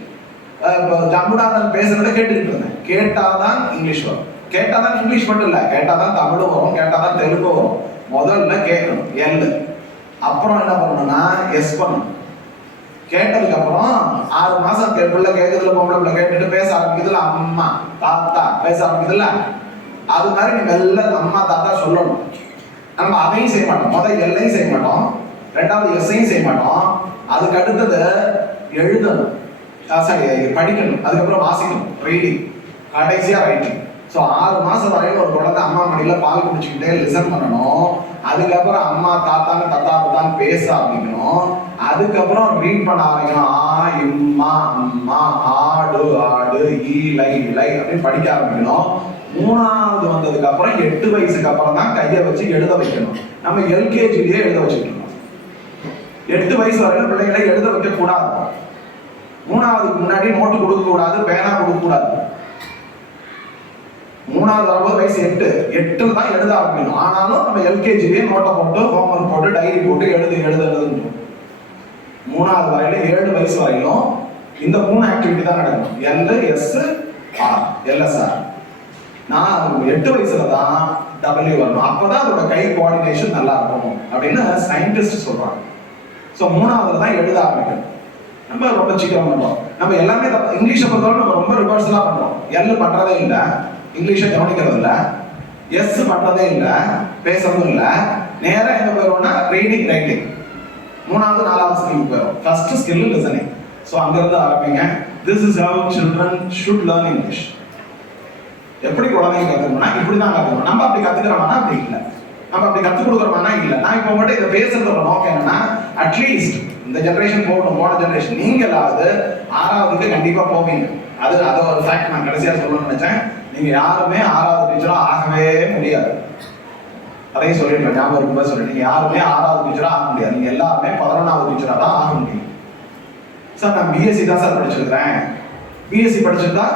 ஜம்புநாதன் பேசுறதை கேட்டுக்கிட்டு இருந்தேன். கேட்டாதான் இங்கிலீஷ் வரும். கேட்டாதான் இங்கிலீஷ் மட்டும் இல்ல, கேட்டாதான் தமிழும் வரும், கேட்டாதான் தெலுங்கு வரும். முதல்ல கேட்கணும் எல். அப்புறம் என்ன பண்ணணும்னா எஸ் பண்ணணும். கேட்டதுக்கு அப்புறம் 6 மாசம் பிள்ளை கேட்கறதுல பொம்பளை பிள்ளை கேட்டுட்டு பேச ஆரம்பிக்குதுல, அம்மா தாத்தா பேச ஆரம்பிக்குதுல, அது மாதிரி நீ மெல்ல அம்மா தாத்தா சொல்லணும். நம்ம அதையும் செய்ய மாட்டோம். முதல் எல்லையும் செய்ய மாட்டோம், ரெண்டாவது எஸ்ஸையும் செய்ய மாட்டோம். அதுக்கு அடுத்தது எழுதணும், படிக்கணும், அதுக்கப்புறம் வாசிக்கணும், ரீடிங், கடைசியா ரைட்டிங். ஸோ 6 மாதம் வரையும் ஒரு குழந்தை அம்மா மடியில் பால் குடிச்சுக்கிட்டே லிசன் பண்ணணும். அதுக்கப்புறம் அம்மா தாத்தான்னு தத்தாப்புதான் பேச ஆரம்பிக்கணும். அதுக்கப்புறம் ரீட் பண்ண ஆரம்பிக்கணும். இம்மா அம்மா ஆடு ஆடு ஈலை இலை அப்படின்னு படிக்க ஆரம்பிக்கணும். 3வது வந்ததுக்கு அப்புறம் 8 வயசுக்கு அப்புறம் தான் கையை வச்சு எழுத வைக்கணும். நம்ம எல்கேஜிலேயே எழுத வச்சுட்டு இருக்கோம். 8 வயசு வரைக்கும் பிள்ளைகளை எழுத வைக்க கூடாது. 3வதுக்கு முன்னாடி நோட்டு கொடுக்க கூடாது, பேனா கொடுக்க கூடாது. 3வது வரும்போது வயசு 8 தான் எழுத ஆரம்பிக்கணும். ஆனாலும் நம்ம எல்கேஜிலேயே நோட்டை போட்டு ஹோம்ஒர்க் போட்டு டைரி போட்டு எழுதுன்னு 3வது வரையில 7 வயசு வரையிலும் இந்த 3 ஆக்டிவிட்டி தான் நடக்கணும். LSR LSR. நான் 8 வயசுல தான் W வரணும். அப்பதான் அதோட கை கோஆர்டினேஷன் நல்லா இருக்கும் அப்படின்னு சயின்டிஸ்ட் சொல்றாங்க. ஸோ 3வதுல தான் எழுத ஆரம்பிக்கணும். நம்ம ரொம்ப சீக்கிரம் பண்றோம். நம்ம எல்லாமே இங்கிலீஷை பொறுத்தவரை நம்ம ரொம்ப ரிவர்ஸலா பண்றோம். L பண்றதே இல்லை, இங்கிலீஷை கவனிக்கிறது இல்லை, எஸ் பண்றதே இல்லை, பேசுறதும் இல்லை. நேரம் எங்க போயிடுவோம்னா ரீடிங் ரைட்டிங். 3வது 4வது ஸ்கில் போயிடும். First skill listening. ஸோ அங்கிருந்து ஆரம்பிங்க. This is how children should learn English. எப்படி குழந்தைங்க கற்றுக்கணும்னா இப்படி தான் கற்றுக்கணும். நம்ம அப்படி கற்றுக்கிறோம்னா அப்படி இல்லை, நம்ம அப்படி கற்றுக் கொடுக்குறோம்னா இல்லை. நான் இப்போ மட்டும் இதை பேசுறதோட நோக்கம் என்னன்னா, அட்லீஸ்ட் இந்த ஜென்ரேஷன் போகணும், போன ஜென்ரேஷன் நீங்களாவது 6வதுக்கு கண்டிப்பாக போவீங்க. அது ஒரு ஃபேக்ட் நான் கடைசியாக சொல்லணும்னு நினைச்சேன். நீங்க யாருமே 6வது டீச்சரா ஆகவே முடியாது. அதையும் சொல்லிடுறேன், ஞாபகம் இருக்கும்போது சொல்லிட்டு, நீங்க யாருமே 6வது டீச்சரா ஆக முடியாது. நீங்க எல்லாருமே 11வது டீச்சரா தான் ஆக முடியும். சார் நான் பிஎஸ்சி தான் சார் படிச்சிருக்கிறேன். பிஎஸ்சி படிச்சிருந்தா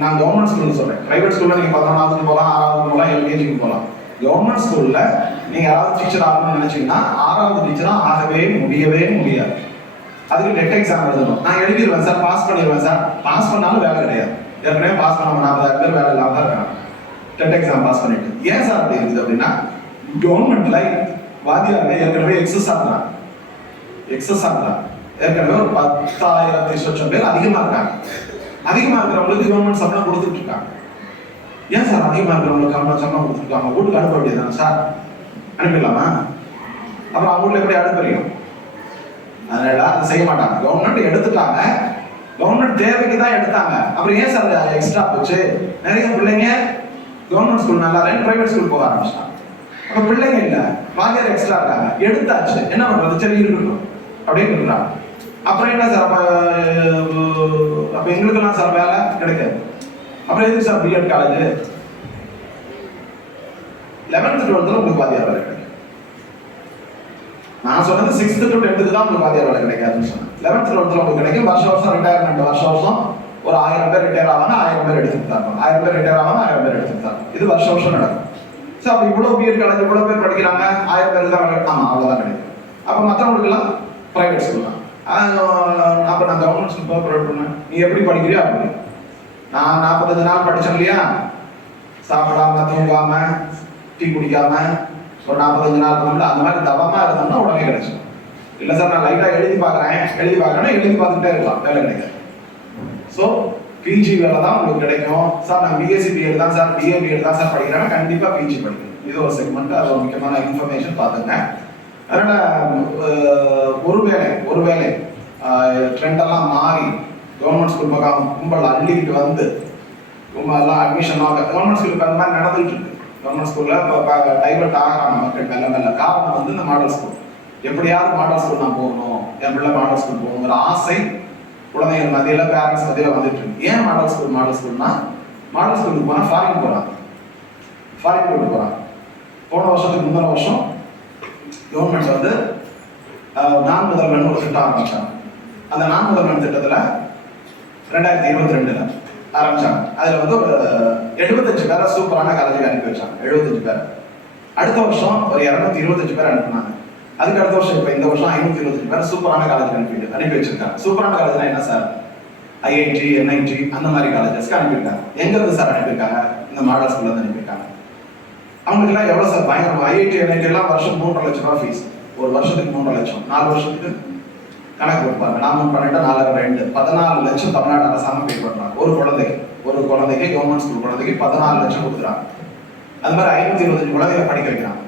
நான் கவர்மெண்ட் ஸ்கூல்ல சொல்றேன். பிரைவேட் ஸ்கூல்ல நீங்க 11வது போகலாம், 6வது போகலாம், எல்கேஜிக்கு போகலாம். கவர்மெண்ட் ஸ்கூல்ல நீங்க யாராவது டீச்சர் ஆகணும்னு நினைச்சீங்கன்னா 6வது டீச்சரா ஆகவே முடியவே முடியாது. அதுக்கு டெட் எக்ஸாம் எழுதணும். நான் எழுதிடுவேன் சார், பாஸ் பண்ணிடுவேன் சார். பாஸ் பண்ணாலும் வேலை கிடையாது. ஏற்கனவே பாஸ் பண்ண 40,000 பேர் வேலை இல்லாம தான் இருக்காங்க டெட் எக்ஸாம் பாஸ் பண்ணிட்டு. ஏன் சார் அப்படி இருக்குது அப்படின்னா, கவர்மெண்ட்ல வாதியாருங்க ஏற்கனவே எக்ஸஸ் ஆகுறாங்க. ஏற்கனவே ஒரு 10,000 பேர் அதிகமா இருக்காங்க. அதிகமா இருக்கிறவங்களுக்கு கவர்மெண்ட் சம்பளம் கொடுத்துட்டு இருக்காங்க. ஏன் சார் அதிகமா இருக்கிறவங்களுக்கு சம்பளம் கொடுத்துருக்காங்க? வீட்டுக்கு அனுப்ப வேண்டியதானே சார்? அனுப்பிடலாமா? அப்புறம் அவங்க வீட்டுல எப்படி அனுப்புறீங்க? அதனால அதை செய்ய மாட்டாங்க. கவர்மெண்ட் எடுத்துட்டாங்க, கவர்மெண்ட் தேவைக்கு தான் எடுத்தாங்க. அப்புறம் ஏன் சார் எக்ஸ்ட்ரா போச்சு? நிறைய பிள்ளைங்க கவர்மெண்ட் ஸ்கூல் நல்லா இல்லைன்னு பிரைவேட் ஸ்கூல் போக ஆரம்பிச்சிட்டாங்க. அப்ப பிள்ளைங்க இல்லை, வாத்தியார் எக்ஸ்ட்ரா இருக்காங்க, எடுத்தாச்சு, என்ன பண்றது, சரி இருக்கட்டும் அப்படின்னு இருக்கிறாங்க. அப்புறம் என்ன சார், அப்ப எங்களுக்கெல்லாம் சார் வேலை கிடைக்காது. அப்புறம் எதுக்கு sir BEd college? 11th 12th உங்களுக்கு வாத்தியார் வேலை கிடைக்கும். நான் சொன்னது 6th to 10th தான் உங்களுக்கு வாத்தியார் வேலை கிடைக்காதுன்னு சொன்னேன். 11th 12th உங்களுக்கு கிடைக்கும். வருஷம் ரிட்டையர்மெண்ட், வருஷம் ஒரு 1000 பேர் ரிட்டையர் ஆவாங்க, 1000 பேர் எடுத்துட்டு தான் 1000 பேர் ரிட்டையர் ஆவாங்க, 1000 பேர் எடுத்துட்டு தான். இது வருஷம் நடக்கும். ஸோ அப்போ இவ்வளோ பிஎட் காலேஜ் இவ்வளோ பேர் படிக்கிறாங்க, 1000 பேருக்கு தான் வேலை. ஆமாம், அவ்வளோதான் கிடைக்கும். அப்போ மற்றவங்களுக்குலாம் ப்ரைவேட் ஸ்கூல் தான். அப்போ நான் கவர்மெண்ட் ஸ்கூல் தான் ப்ரொவைட் பண்ணேன். நீ எப்படி படிக்கிறியோ அப்படி. நான் 45 நாள் படித்தேன் இல்லையா, சாப்பிடாம தூங்காம டீ குடிக்காம ஒரு 45 நாள் பண்ணல, அந்த மாதிரி தவமாக இருந்தோம்னா உடனே கிடைச்சிடும். இல்லை சார் நான் லைட்டாக எழுதி பார்க்குறேன்னா எழுதி பார்த்துட்டே இருக்கலாம், வேலை கிடைக்காது. ஸோ பிஜி வேலை தான் உங்களுக்கு கிடைக்கும். சார் நான் பிஎஸ்சி பிஎட் தான் சார், பிஏ பிஎட் தான் சார் படிக்கிறேன்னா கண்டிப்பாக பிஜி படிக்கணும். இது ஒரு செக்மெண்ட், அது ஒரு முக்கியமான இன்ஃபர்மேஷன் பார்த்துங்க. அதனால் ஒருவேளை ட்ரெண்டெல்லாம் மாறி கவர்மெண்ட் ஸ்கூல் பக்கம் கும்பல் அள்ளிக்கிட்டு வந்து எல்லாம் அட்மிஷன் கவர்மெண்ட் ஸ்கூலுக்கு அந்த மாதிரி நடந்துகிட்டு இருக்கு. கவர்மெண்ட் ஸ்கூலில் இப்போ டைவர்ட் ஆகிறாங்க மக்கள் மெல்ல. காரணம் வந்து இந்த மாடல் ஸ்கூல். எப்படியாவது மாடல் ஸ்கூல் நான் போகணும், என் பிள்ளை மாடல் ஸ்கூல் போகணுங்கிற ஆசை குழந்தைகள் மத்தியில், பேரண்ட்ஸ் மத்தியில் வந்துட்டு இருக்கு. ஏன் மாடல் ஸ்கூல்னா, மாடல் ஸ்கூலுக்கு போனால் ஃபாரின் போயிட்டு போகிறாங்க. போன வருஷத்துக்கு முந்தின வருஷம் கவர்மெண்ட் வந்து நான் முதல்வன் ஒரு திட்டம் ஆரம்பிச்சாங்க. அந்த நான் முதல்வன் திட்டத்தில் 2022 ஆரம்பிச்சாங்க. அதில் வந்து ஒரு 75 பேரை சூப்பரான காலேஜுக்கு அனுப்பி வச்சாங்க. 75 பேர். அடுத்த வருஷம் ஒரு 225 பேர் அனுப்புனாங்க. அதுக்கு அடுத்த வருஷம் இப்போ இந்த வருஷம் 525 பேர் சூப்பரான காலேஜுக்கு அனுப்பி வச்சிருக்காங்க. சூப்பரான காலேஜ்னா என்ன சார்? ஐஐடி, என்ஐடி அந்த மாதிரி காலேஜஸ்க்கு அனுப்பியிருக்காங்க. எங்கிருந்து சார் அனுப்பியிருக்காங்க? இந்த மாடல் ஸ்கூல்ல இருந்து அனுப்பியிருக்காங்க. அவங்களுக்குலாம் எவ்வளோ சார் பயங்கரம்? ஐஐடி, என்ஐடி எல்லாம் வருஷம் 3.5 லட்சம் ரூபா ஃபீஸ். ஒரு வருஷத்துக்கு 3 லட்சம், 4 வருஷத்துக்கு கணக்கு கொடுப்பாங்க. நான் பண்ணிட்டு 4 14 லட்சம் தமிழ்நாடு அரசாங்கம் பே பண்றாங்க ஒரு குழந்தைக்கு கவர்மெண்ட் ஸ்கூல் குழந்தைக்கு 14 லட்சம் கொடுக்குறாங்க. அது மாதிரி 525 குழந்தைகளை படிக்க வைக்கிறாங்க.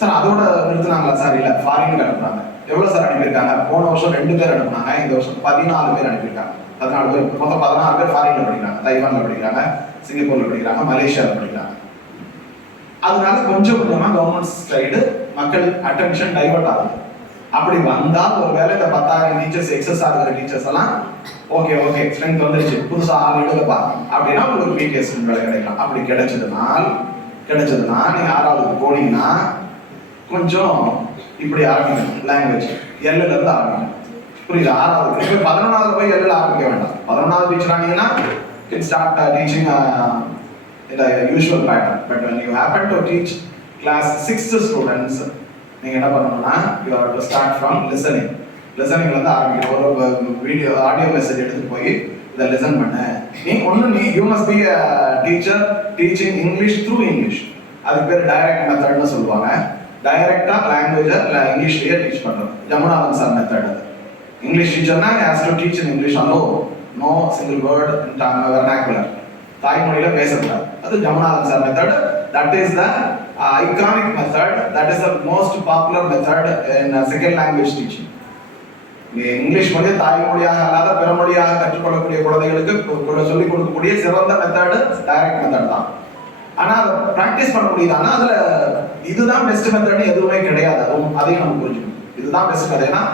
சார் அதோட நிறுத்தினாங்களா சார்? இல்லை, ஃபாரினுக்கு அனுப்புறாங்க. எவ்வளோ சார் அனுப்பியிருக்காங்க? போன வருஷம் 2 பேர் அனுப்புனாங்க, இந்த வருஷம் 14 பேர் அனுப்பியிருக்காங்க. 14 பேர், மொத்தம் 16 பேர் ஃபாரின்ல படிக்கிறாங்க, தைவான்ல படிக்கிறாங்க, சிங்கப்பூர்ல படிக்கிறாங்க, மலேசியாவில் படிக்கிறாங்க. அதனால கொஞ்சம் கொஞ்சமா கவர்மெண்ட் சைடு மக்கள் அட்டென்ஷன் டைவர்ட் ஆகுது. அப்படி வந்தால் ஒருவேளை இந்த 10,000 டீச்சர்ஸ் எக்ஸஸ் ஆகிற டீச்சர்ஸ் எல்லாம் ஓகே ஸ்ட்ரென்த் வந்துருச்சு, புதுசா ஆள் எடுக்கப்பா அப்படின்னா உங்களுக்கு பிடிஎஸ் வேலை கிடைக்கலாம். அப்படி கிடைச்சதுன்னா நீங்க 6வது போனீங்கன்னா கொஞ்சம் இப்படி ஆரம்பிக்கணும். லாங்குவேஜ் எல்ல இருந்து ஆரம்பிக்கணும். புரியுது? 6வது இப்போ 11வது போய் எல்ல ஆரம்பிக்க வேண்டாம். 11வது டீச்சர் ஆனீங்கன்னா can start teaching in the usual pattern. But when you happen to teach class 6th students, நீங்க என்ன பண்ணணும்னா you have to start from listening. லிசனிங்ல இருந்து ஆரம்பிக்கணும். ஒரு வீடியோ ஆடியோ மெசேஜ் எடுத்துட்டு போய் இதை லிசன் பண்ண. நீ you must be a teacher teaching English through English. அதுக்கு பேர் டைரக்ட் மெத்தட்னு சொல்லுவாங்க. டைரக்டா லாங்குவேஜை இங்கிலீஷ்லயே டீச் பண்றது. ஜமுனாதன் சார் மெத்தட் அது. இங்கிலீஷ் டீச்சர்னா has to teach in English alone. No single word in vernacular. தாய்மொழியில பேசக்கூடாது. அது Jamunathan sir method. That is the iconic method. That is the most popular method in second language teaching. English மொழி தாய்மொழியாக அல்லாத பிற மொழியாக கற்றுக்கொள்ளக்கூடிய குழந்தைகளுக்கு சொல்லிக் கொடுக்கக்கூடிய சிறந்த மெத்தட் டைரக்ட் மெத்தட் தான். ஆனா அதை பிராக்டிஸ் பண்ண முடியுதான்னா அதுல இதுதான் பெஸ்ட் மெத்தட்னு எதுவுமே கிடையாது. அதையும் நம்ம புரிஞ்சுக்கணும். இதுதான் பெஸ்ட் மெத்தட். ஏன்னா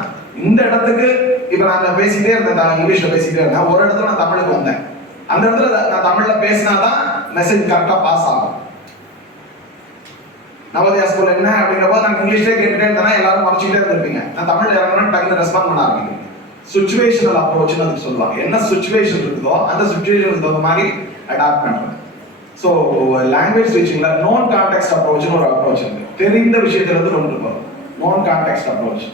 இந்த இடத்துக்கு இப்ப நான் பேசிட்டே இருந்தேன், இங்கிலீஷ்ல பேசிட்டே இருந்தேன். ஒரு இடத்துல நான் தமிழுக்கு வந்தேன். அந்த இடத்துல நான் தமிழ்ல பேசினாதான் மெசேஜ் கரெக்டா பாஸ் ஆகும். நவோதயா ஸ்கூல் என்ன அப்படிங்கிறப்போ நான் இங்கிலீஷ்லேயே கேட்டுட்டே இருந்தேன்னா எல்லாரும் மறைச்சிக்கிட்டே இருந்திருப்பீங்க. நான் தமிழ்ல இறங்கணும்னு டக்குனு ரெஸ்பாண்ட் பண்ண ஆரம்பிக்கிறேன். சுச்சுவேஷனல் அப்ரோச்னு அதுக்கு சொல்லுவாங்க. என்ன சுச்சுவேஷன் இருக்குதோ அந்த சுச்சுவேஷனுக்கு தகுந்த மாதிரி அடாப்ட் பண்றது. ஸோ லாங்குவேஜ் டீச்சிங்ல நோன் கான்டெக்ஸ்ட் அப்ரோச்னு ஒரு அப்ரோச் இருக்கு. தெரிந்த விஷயத்துல இருந்து கொண்டு போகும். Known context approach,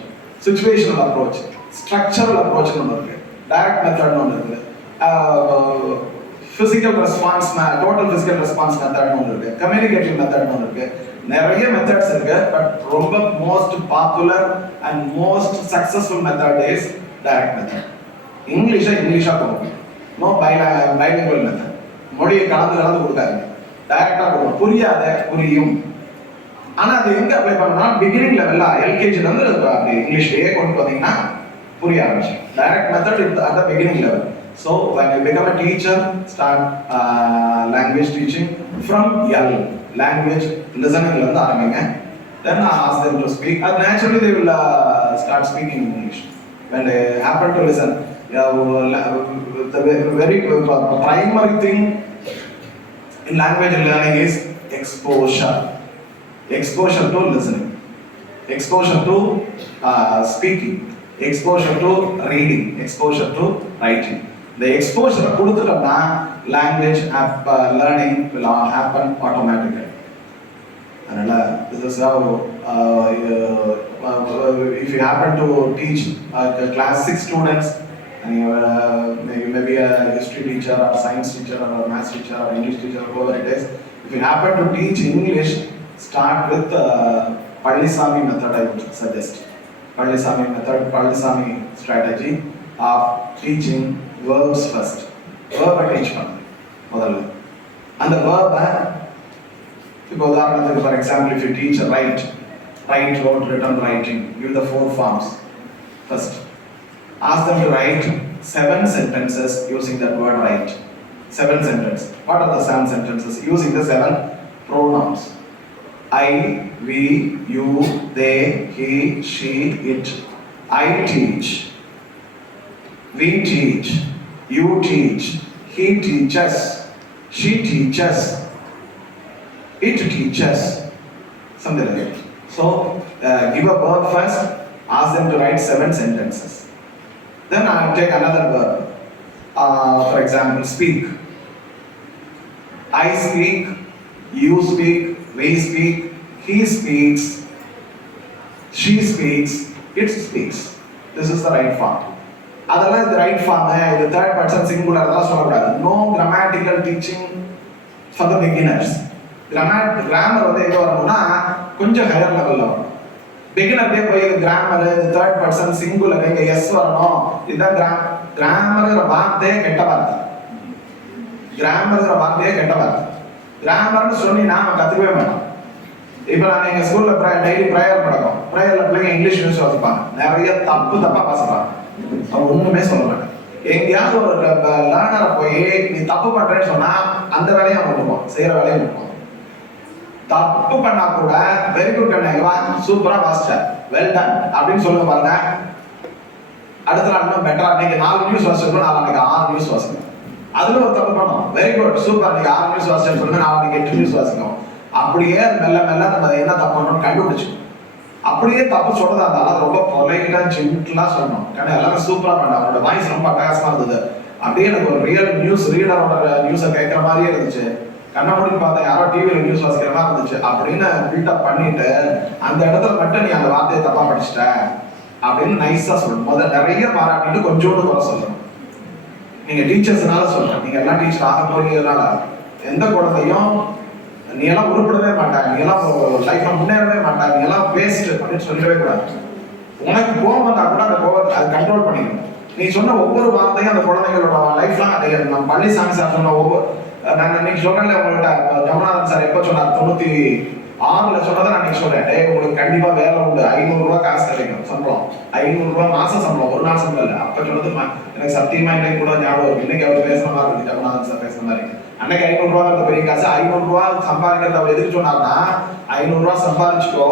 situational approach, structural அப்ரோச்னு ஒன்று இருக்கு, டைரக்ட் மெத்தட்னு ஒன்று இருக்கு, physical response, total physical response மெத்தட்னு ஒன்று இருக்கு, கம்யூனிகேட்டிவ் மெத்தட்னு ஒன்று இருக்கு. நிறைய மெத்தட்ஸ் இருக்கு. பட் ரொம்ப most popular and most successful method is direct method. இங்கிலீஷா கொடுக்கும். No bilingual method. மொழியை கலந்து கொடுக்காதீங்க. டைரக்டா கொடுக்கும். புரியாத புரியும். ஆனா அது எங்க அப்ளை பண்ணணும்னா பிகினிங் லெவல்ல எல்கேஜில இருந்து அப்படி இங்கிலீஷ்லயே கொண்டு வந்தீங்கன்னா புரிய ஆரம்பிச்சு. Direct method at the beginning level. So when you become a teacher, start language teaching from L. Language listening la irundha aarambiga. Then ask them to speak, and naturally they will start speaking English when they happen to listen. The very primary thing in language learning is exposure to listening, exposure to speaking, exposure to reading, exposure to writing. The exposure கொடுத்துட்டோம்னா language learning will happen automatically. அதனால this is how if you happen to teach class 6 students and you may be a history teacher or science teacher or maths teacher or English teacher or whatever it is, if you happen to teach English, start with Pallisamy method. I would suggest Pallisamy method, Pallisamy strategy of teaching verbs first. Verb teach பண்ணு முதல்ல. அந்த verb இப்போ உதாரணத்துக்கு for example if you teach write, wrote, written, writing, give the 4 forms first. Ask them to write 7 sentences using that word write. 7 sentences. What are the 7 sentences? Using the 7 pronouns. I, we, you, they, he, she, it. I teach. We teach. You teach. He teaches. She teaches. It teaches. Something like that. So, give a verb first. Ask them to write 7 sentences. Then I will take another verb. For example, speak. I speak. You speak. We speak. He speaks. She speaks. It speaks. This is the right form. அதெல்லாம் இந்த right form. இது third person singular தான் சொல்லக்கூடாது. No grammatical teaching for the beginners. Grammar வந்து எங்கே வரணும்னா கொஞ்சம் ஹையர் லெவலில் வரும். பிகினர்டே போய் இது கிராமர், இது தேர்ட் பர்சன் சிங்குலர், இங்கே எஸ் வரணும். இதுதான் கிராமருங்கிற வார்த்தையே கெட்ட வார்த்தை. கிராமருங்கிற வார்த்தையே கெட்ட வார்த்தை. கிராமர்னு சொல்லி நாம கற்றுக்கவே மாட்டோம். இப்போ நான் எங்கள் ஸ்கூலில் டெய்லி ப்ரேயர் நடக்கும். ப்ரேயரில் பிள்ளைங்க இங்கிலீஷ் நியூஸ் வச்சுப்பாங்க. நிறைய தப்பாக பேசுகிறாங்க. அவங்க ஒன்றுமே சொல்ல மாட்டேன். எங்கேயாவது ஒரு லேர்னரை போய் நீ தப்பு பண்றேன்னு சொன்னா அந்த வேலையை பண்ணுவோம், செய்யற வேலையை பண்ணுவோம். தப்பு பண்ணா கூட வெரி குட் கண்ணா, சூப்பரா வாசிச்ச, வெல் டன் அப்படின்னு சொல்லுங்க பாருங்க. அடுத்த நாள் இன்னும் பெட்டரா, நீங்க 4 நியூஸ் வாசிச்சோம், நாளைக்கு 6 நியூஸ் வாசிக்கணும். அதுல ஒரு தப்பு பண்ணோம், வெரி குட் சூப்பர், நீங்க 6 நியூஸ் வாசிச்சேன்னு சொல்லுங்க, நாளைக்கு 8 நியூஸ் வாசிக்கணும். அப்படியே மெல்ல மெல்ல நம்ம என்ன தப்பு பண்ணணும் கண்டுபிடிச்சு, அப்படியே தப்பு சொல்றதா இருந்தாலும் ரொம்ப பொலைட்டா ஜென்டிலா சொல்லணும். ஏன்னா எல்லாமே சூப்பரா பண்ணாங்க, அவரோட வாய்ஸ் ரொம்ப அட்டகாசமா இருந்தது. அப்படியே எனக்கு ஒரு ரியல் நியூஸ் ரீடரோட நியூஸை கேட்கற மாதிரியே இருந்துச்சு. கண்ண மூடி பார்த்தா யாரோ டிவியில நியூஸ் வாசிக்கிற மாதிரி இருந்துச்சு அப்படின்னு பில்டப் பண்ணிட்டு அந்த இடத்துல மட்டும் நீ அந்த வார்த்தையை தப்பா படிச்சுட்ட அப்படின்னு நைஸா சொல்லணும். முதல்ல நிறைய பாராட்டிட்டு கொஞ்சோண்டு குறை சொல்லணும். நீங்க டீச்சர்ஸ்னால சொல்றேன், நீங்க எல்லாம் டீச்சர் ஆக போறீங்கனால எந்த குழந்தையும் நீ எல்லாம் உருப்படவே மாட்டாங்க, நீ எல்லாம் லைஃப்ல முன்னேறவே மாட்டாங்க, நீ எல்லாம் வேஸ்ட் அப்படின்னு சொல்லிடவே கூடாது. உனக்கு கோவம் வந்தா கூட அந்த கோவத்தை அது கண்ட்ரோல் பண்ணிக்கணும். நீ சொன்ன ஒவ்வொரு வார்த்தையும் அந்த குழந்தைங்களோட லைஃப்லாம் நம்ம பழனிசாமி சார் சொன்ன ஒவ்வொரு, நான் இன்னைக்கு சொல்றேன்ல உங்கள்கிட்ட, ஜமுனாதன் சார் எப்போ சொன்னார் 96ல் சொன்னதை நான் இன்னைக்கு சொல்றேன். உங்களுக்கு கண்டிப்பா வேலை உண்டு, 500 ரூபாய் காசு கிடைக்கும் சம்பளம், 500 ரூபாய் மாசம் சம்பளம், ஒரு நாள் சம்பளம் இல்லை. அப்ப சொன்னது எனக்கு சத்தியமா இன்னைக்கு கூட ஞாபகம் இருக்கு. இன்னைக்கு அவர் பேசுற மாதிரி இருக்கு, ஜமுனாதன் சார் பேசுற மாதிரி. அன்னைக்கு 500 ரூபாய் பெரிய காசு. 500 ரூபாய் சம்பாதிக்கிறது அவர் எதுக்கு சொன்னார்னா, 500 ரூபாய் சம்பாதிச்சுக்கோ,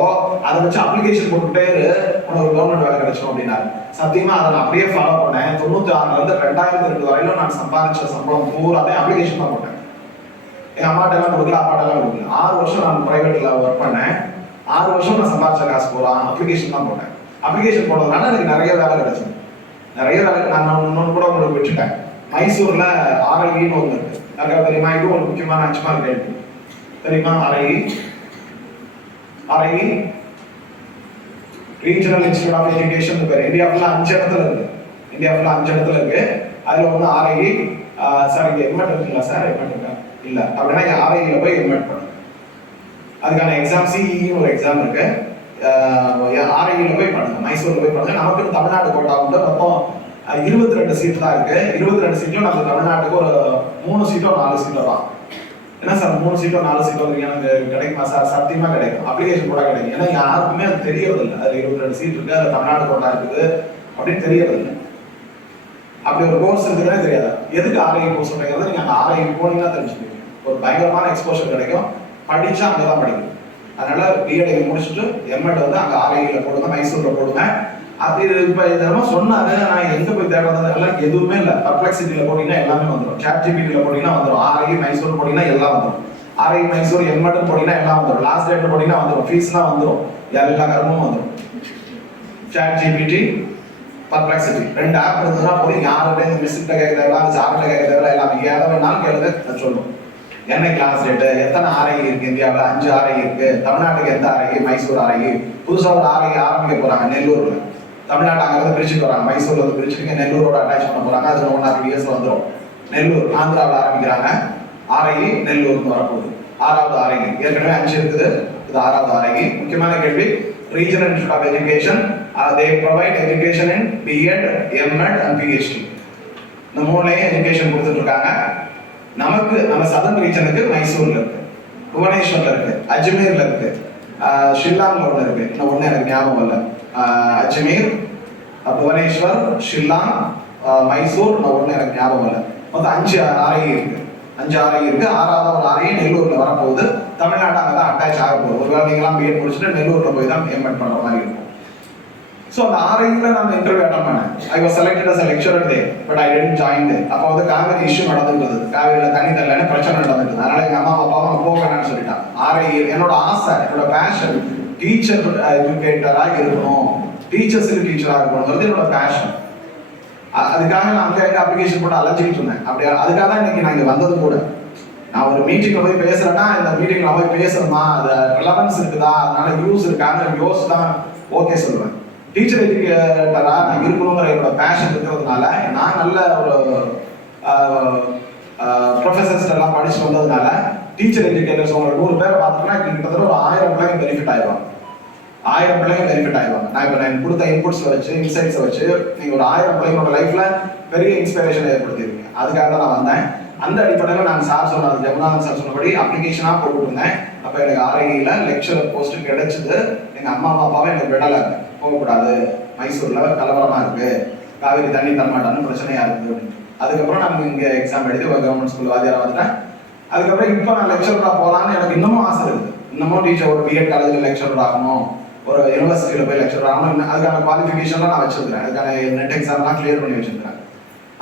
அதை வச்சு அப்ளிகேஷன் போட்டுட்டே உனக்கு கவர்மெண்ட் வேலை கிடைச்சிடும் அப்படின்னாரு. சத்தியமா அதை நான் அப்படியே ஃபாலோ பண்ணேன். 96ல இருந்து 2002 வரையிலும் நான் சம்பாதிச்ச சம்பளம் பூராவே அப்ளிகேஷன் தான் போட்டேன். என் அம்மாட்ட எல்லாம் கொடுக்கல, அப்பாட்ட எல்லாம் கொடுக்கல. 6 வருஷம் நான் பிரைவேட்ல ஒர்க் பண்ணேன். 6 வருஷம் நான் சம்பாதிச்ச காசு போறான் அப்ளிகேஷன் தான் போட்டேன். அப்ளிகேஷன் போனதுனால எனக்கு நிறைய வேலை கிடைச்சது. நிறைய வேலை நான் இன்னொன்று கூட உங்களுக்கு விட்டுட்டேன். மைசூர்ல RIன்னு ஒன்று இருக்கு, அதுக்காக தெரியுமா? இது ஒரு முக்கியமான 5 மார்க் கேள்வி தெரியுமா? RI regional institute of education பேர். இந்தியா ஃபுல்லா 5 இடத்துல இருக்கு. இந்தியா ஃபுல்லா 5 இடத்துல இருக்கு. அதுல ஒன்று RI. சார் இங்க எம்எட் இருக்குங்களா சார்? எம்எட் இருக்கா? இல்ல அப்படின்னா RIல போய் எம்எட் பண்ணுங்க. அதுக்கான எக்ஸாம் CEன்னு ஒரு எக்ஸாம் இருக்கு. RIல போய் பண்ணுங்க, மைசூர்ல போய் பண்ணுங்க. நமக்கு தமிழ்நாடு கோட்டா உண்டு. மொத்தம் 22 சீட் தான் இருக்கு. 22 சீட்டும் நம்ம தமிழ்நாட்டுக்கு ஒரு 3 சீட்டோ 4 சீட்டோ தான். என்ன சார் 3 சீட்டோ 4 சீட்டோ எனக்கு கிடைக்குமா சார்? சத்தியமா கிடைக்கும், அப்ளிகேஷன் கூட கிடைக்கும். ஏன்னா யாருக்குமே அது தெரியறது இல்லை. அது 22 சீட் இருக்கு, அது தமிழ்நாடு கோட்டா இருக்குது அப்படின்னு தெரியறது இல்லை. அப்படி ஒரு கோர்ஸ் இருக்குதுன்னே தெரியாது. எதுக்கு RI கோர்ஸ் சொல்றீங்க? நீங்க அந்த RI போனீங்கன்னா தெரிஞ்சுக்கீங்க. ஒரு பயங்கரமான எக்ஸ்போஷர் கிடைக்கும். படிச்சா அங்கதான் படிக்கும். அதனால BEd முடிச்சுட்டு எம்எட் வந்து அங்க RIல போடுங்க, மைசூர்ல போடுங்க. அது இப்ப இதெல்லாம் சொன்னாரு, நான் எங்க போய் தேடுறது எல்லாம் எதுவுமே இல்லை. பர்ப்ளெக்சிட்டில போட்டீங்கன்னா எல்லாமே வந்துடும், ChatGPTல போட்டீங்கன்னா வந்துடும், RI மைசூர் போட்டீங்கன்னா எல்லாம் வந்துடும், RI மைசூர் எம்எட் போட்டீங்கன்னா எல்லாம் வந்துடும், லாஸ்ட் டேட் போட்டீங்கன்னா வந்துடும், ஃபீஸ்லாம் வந்துடும், எல்லா கருமும் வந்துடும். ChatGPT, பர்ப்ளெக்சிட்டி 2 ஆப் இருந்ததுன்னா போய் யார்கிட்ட மிஸ்கிட்ட கேட்க தேவையில்ல, சார்கிட்ட கேட்க தேவையில்ல, எல்லாமே எதை வேணாலும் கேளுங்க நான் சொல்லுவோம். என்ன கிளாஸ் ரேட்டு, எத்தனை RI இருக்கு இந்தியாவில்? 5 RI இருக்கு. தமிழ்நாட்டுக்கு எந்த RI? மைசூர் RI. புதுசா ஒரு RI ஆரம்பிக்க போறாங்க நெல்லூர்ல. தமிழ்நாட்டு அங்கிருந்து பிரிச்சுட்டு வராங்க, மைசூர்ல இருந்து பிரிச்சுட்டு நெல்லூரோட அட்டாச் பண்ண போறாங்க. அது 1.5 இயர்ஸ்ல வந்துடும். நெல்லூர் ஆந்திராவில் ஆரம்பிக்கிறாங்க, RI நெல்லூர்னு வரப்போகுது. 6வது RI. ஏற்கனவே 5 இருக்குது, இது 6வது RI. முக்கியமான கேள்வி, Regional Institute of Education, they provide education in BEd, MAd and PhD. இந்த 3லையும் எஜுகேஷன் கொடுத்துட்டு இருக்காங்க. நமக்கு நம்ம சதர்ன் ரீஜனுக்கு மைசூர்ல இருக்கு, புவனேஸ்வர்ல இருக்கு, அஜ்மீர்ல இருக்கு, ஷில்லாங்ல ஒன்று இருக்கு. இன்னும் ஒன்று எனக்கு ஞாபகம் இல்லை. அஜ்மீர், புவனேஸ்வர், ஷில்லாங், மைசூர், இன்னும் ஒன்று எனக்கு ஞாபகம் இல்லை. மொத்தம் 5 RI இருக்கு. 5 RI இருக்கு. 6வது ஒரு RI நெல்லூர்ல வரப்போகுது. தமிழ்நாடு அங்கதான் அட்டாச் ஆக போகுது. ஒருவேளை நீங்களாம் BEd முடிச்சுட்டு நெல்லூர்ல போய் தான் எம்எட் பண்ற மாதிரி இருக்கும். ஸோ அந்த RIல நான் இன்டர்வியூ அட்டன் பண்ணேன். I was selected as a lecturer there, but I didn't join there. அப்போ வந்து காவிரி இஷ்யூ நடந்துருந்தது, காவிரியில தண்ணி தரலன்னு பிரச்சனை நடந்துட்டு, அதனால எங்க அம்மா அப்பாவும் போகணும்னு சொல்லிட்டான். RI என்னோட ஆசை, என்னோட பேஷன், டீச்சர் எஜுகேட்டரா இருக்கணும், டீச்சர்ஸுக்கு டீச்சரா இருக்கணும்ங்கிறது என்னோட பேஷன். அதுக்காக நான் அங்கே அப்ளிகேஷன் போட்டு அலைஞ்சிக்கிட்டு இருந்தேன். அப்படியா அதுக்காக தான் இன்னைக்கு நான் இங்கே வந்தது கூட. நான் ஒரு மீட்டிங்ல போய் பேசுறேன்னா இந்த மீட்டிங்ல போய் பேசணுமா, அது ரிலவன்ஸ் இருக்குதா, அதனால யூஸ் இருக்கான்னு யோசிச்சு தான் ஓகே சொல்லுவேன். டீச்சர் எஜுகேட்டரா நான் இருக்கணுங்கிற என்னோட பேஷன் இருக்கிறதுனால, நான் நல்ல ஒரு ப்ரொஃபஸர்ஸ் எல்லாம் படிச்சு வந்ததுனால, டீச்சர் எஜுகேட்டர்ஸ் உங்களை 100 பேரை பார்த்துட்டோம்னா கிட்டத்தட்ட ஒரு 1000 பிள்ளைங்க பெனிஃபிட் ஆயிடுவாங்க. 1000 பிள்ளைங்க பெனிஃபிட் ஆயிடுவாங்க. நான் இப்போ நான் கொடுத்த இன்புட்ஸ் வச்சு, இன்சைட்ஸ் வச்சு நீங்க ஒரு 1000 பிள்ளைங்களோட லைஃப்ல பெரிய இன்ஸ்பிரேஷன் ஏற்படுத்திருக்கீங்க. அதுக்காக தான் நான் வந்தேன். அந்த அடிப்படையில் நான் சார் சொன்னது, ஜமுனாதன் சார் சொன்னபடி அப்ளிகேஷனா போட்டுருந்தேன். அப்போ எனக்கு RIல லெக்சரர் போஸ்ட் கிடைச்சது. எங்க அம்மா அப்பாவே எனக்கு விடலை, போகக்கூடாது, மைசூர்ல கலவரமா இருக்கு, காவேரி தண்ணி தரமாட்டான்னு பிரச்சனையாக இருக்குது அப்படின்ட்டு. அதுக்கப்புறம் நான் இங்கே எக்ஸாம் எழுதி ஒரு கவர்மெண்ட் ஸ்கூல் வாத்தியாராக வந்துட்டேன். அதுக்கப்புறம் இப்போ நான் லெக்சராக போகலான்னு எனக்கு இன்னமும் ஆசை இருக்குது. இன்னமும் டீச்சர் ஒரு பிஎட் காலேஜில் லெக்சர் ஆகணும், ஒரு யூனிவர்சிட்டியில் போய் லெக்சர் ஆகணும். அதுக்கான குவாலிஃபிகேஷன்லாம் நான் வச்சிருக்கிறேன். அதுக்கான நெட் எக்ஸாம்லாம் கிளியர் பண்ணி வச்சிருக்கிறேன்.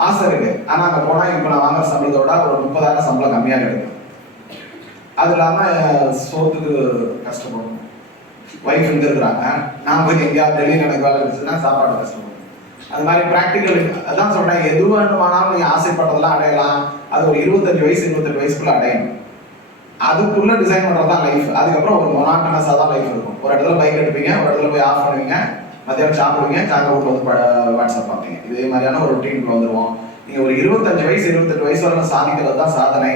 ஆசை இருக்கு. ஆனால் அங்கே போனால் இப்போ நான் வாங்குற சம்பளத்தோட ஒரு 30,000 சம்பளம் கம்மியாக கிடைக்கும். அது இல்லாமல் சோத்துக்கு கஷ்டப்படணும். ஒய்ஃப் இங்கே இருக்கிறாங்க, நான் போய் எங்கேயாவது டெல்லியில் எனக்கு வேலை இருந்துச்சுன்னா சாப்பாடு கஷ்டப்படும். அது மாதிரி ப்ராக்டிக்கல் அதான் சொல்கிறேன். எது வேண்டுமானாலும் நீங்கள் ஆசைப்பட்டதெல்லாம் அடையலாம். அது ஒரு 25 வயசு 28 வயசுக்குள்ள அடையணும். அதுக்குள்ள டிசைன் பண்ணுறது தான் லைஃப். அதுக்கப்புறம் ஒரு மொனாட்டனஸாக தான் லைஃப் இருக்கும். ஒரு இடத்துல பைக் எடுப்பீங்க, ஒரு இடத்துல போய் ஆஃப் பண்ணுவீங்க, மத்தியானம் சாப்பிடுவீங்க, சாயங்காலம் வந்து வாட்ஸ்அப் பார்ப்பீங்க. இதே மாதிரியான ஒரு ரொட்டீனுக்குள்ள வந்துடுவோம். நீங்கள் ஒரு 25 வயசு 28 வயசு வரை சாதிக்கிறது தான் சாதனை.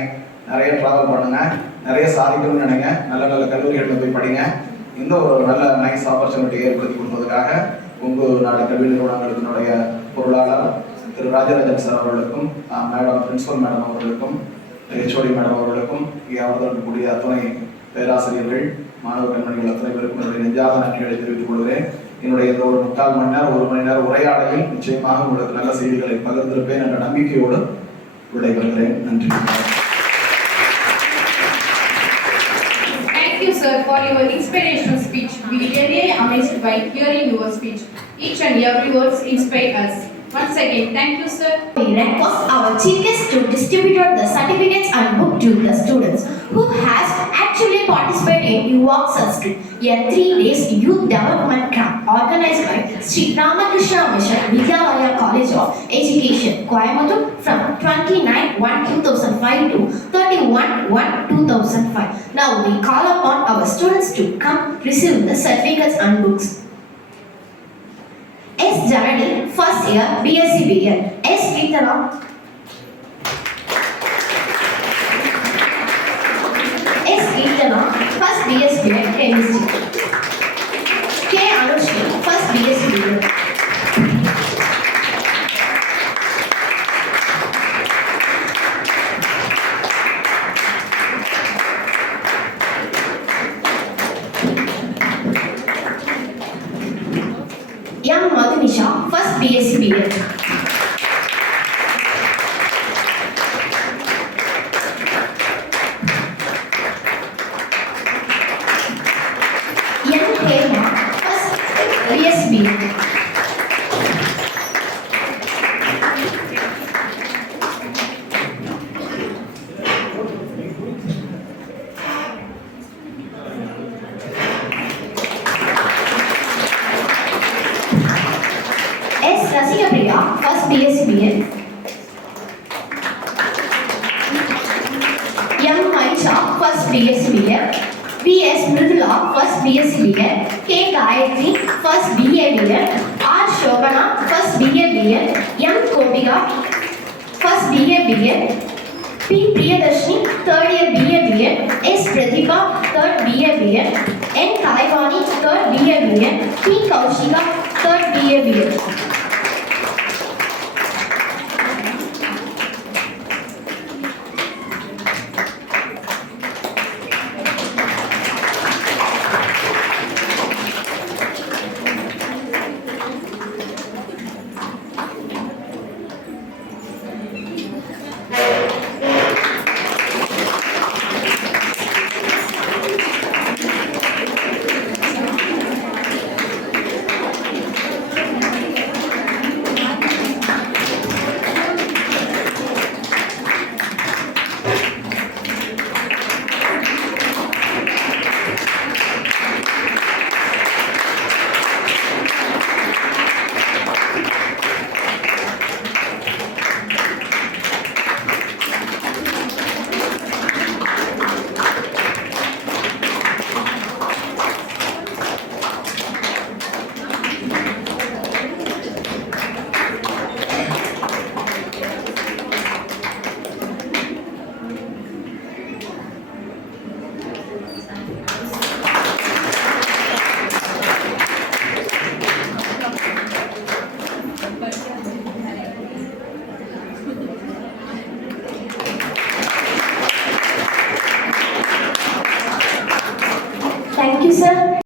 நிறைய ட்ராவல் பண்ணுங்க, நிறைய சாதிக்கணும்னு நினைங்க, நல்ல நல்ல கல்லூரிகளில் போய் படிங்க. இந்த ஒரு நல்ல நைஸ் ஆப்பர்ச்சுனிட்டி ஏற்படுத்தி கொடுத்ததுக்காக உங்கள் நாடு கல்வி நிறுவனங்களுடைய பொருளாளர் திரு ராஜராஜன் சார் அவர்களுக்கும், மேடம் பிரின்சிபல் மேடம் அவர்களுக்கும், ஹெச்ஓடி மேடம் அவர்களுக்கும், இங்கே அவர்களுடைய அத்துணை பேராசிரியர்கள், மாணவ கண்மணிகள் அத்தனை பேருக்கும் என்னுடைய நெஞ்சார்ந்த நன்றிகளை தெரிவித்துக் கொள்கிறேன். என்னுடைய இந்த ஒரு 3/4 மணி நேரம் 1 மணி நேரம் உரையாடலில் நிச்சயமாக உங்களுக்கு நல்ல செய்திகளை பகிர்ந்திருப்பேன் என்ற நம்பிக்கையோடு விடைபெறுகிறேன். நன்றி. Thank you, sir, for your inspirational speech. We really amazed by hearing your speech. Each and every words inspire us. Once again, thank you, sir. We request our chief guest to distribute the certificates and book to the students who has actually participated in Yuva Sanskrit, a 3 days youth development camp organized by Sri Ramakrishna Mission Vidyalaya College of Education, Coimbatore, from 29/1/2005 to 31/1/2005. Now we call upon our students to come receive the certificates and books. S. Janani, first year, BSc BL. S. Geetana, first BSc BL, Chemistry. K. Anushri, first BSc BL. M. Madhunisha, first BSc BL. N. Hema, first BSc BL. S. Rasikapriya, first BSc BL. M. Maisha, first BSc BL. V. S. Mridula, first BSc BL. K. Gayatri, first BA BL. R. Shobana, first BA BL. M. Kobika, first BA BL. P. Priyadarshini, third year BA BL. S. Pratibha, third BA BL. N. Kalaivani, third BA BL. P. Kaushika, third BA BL.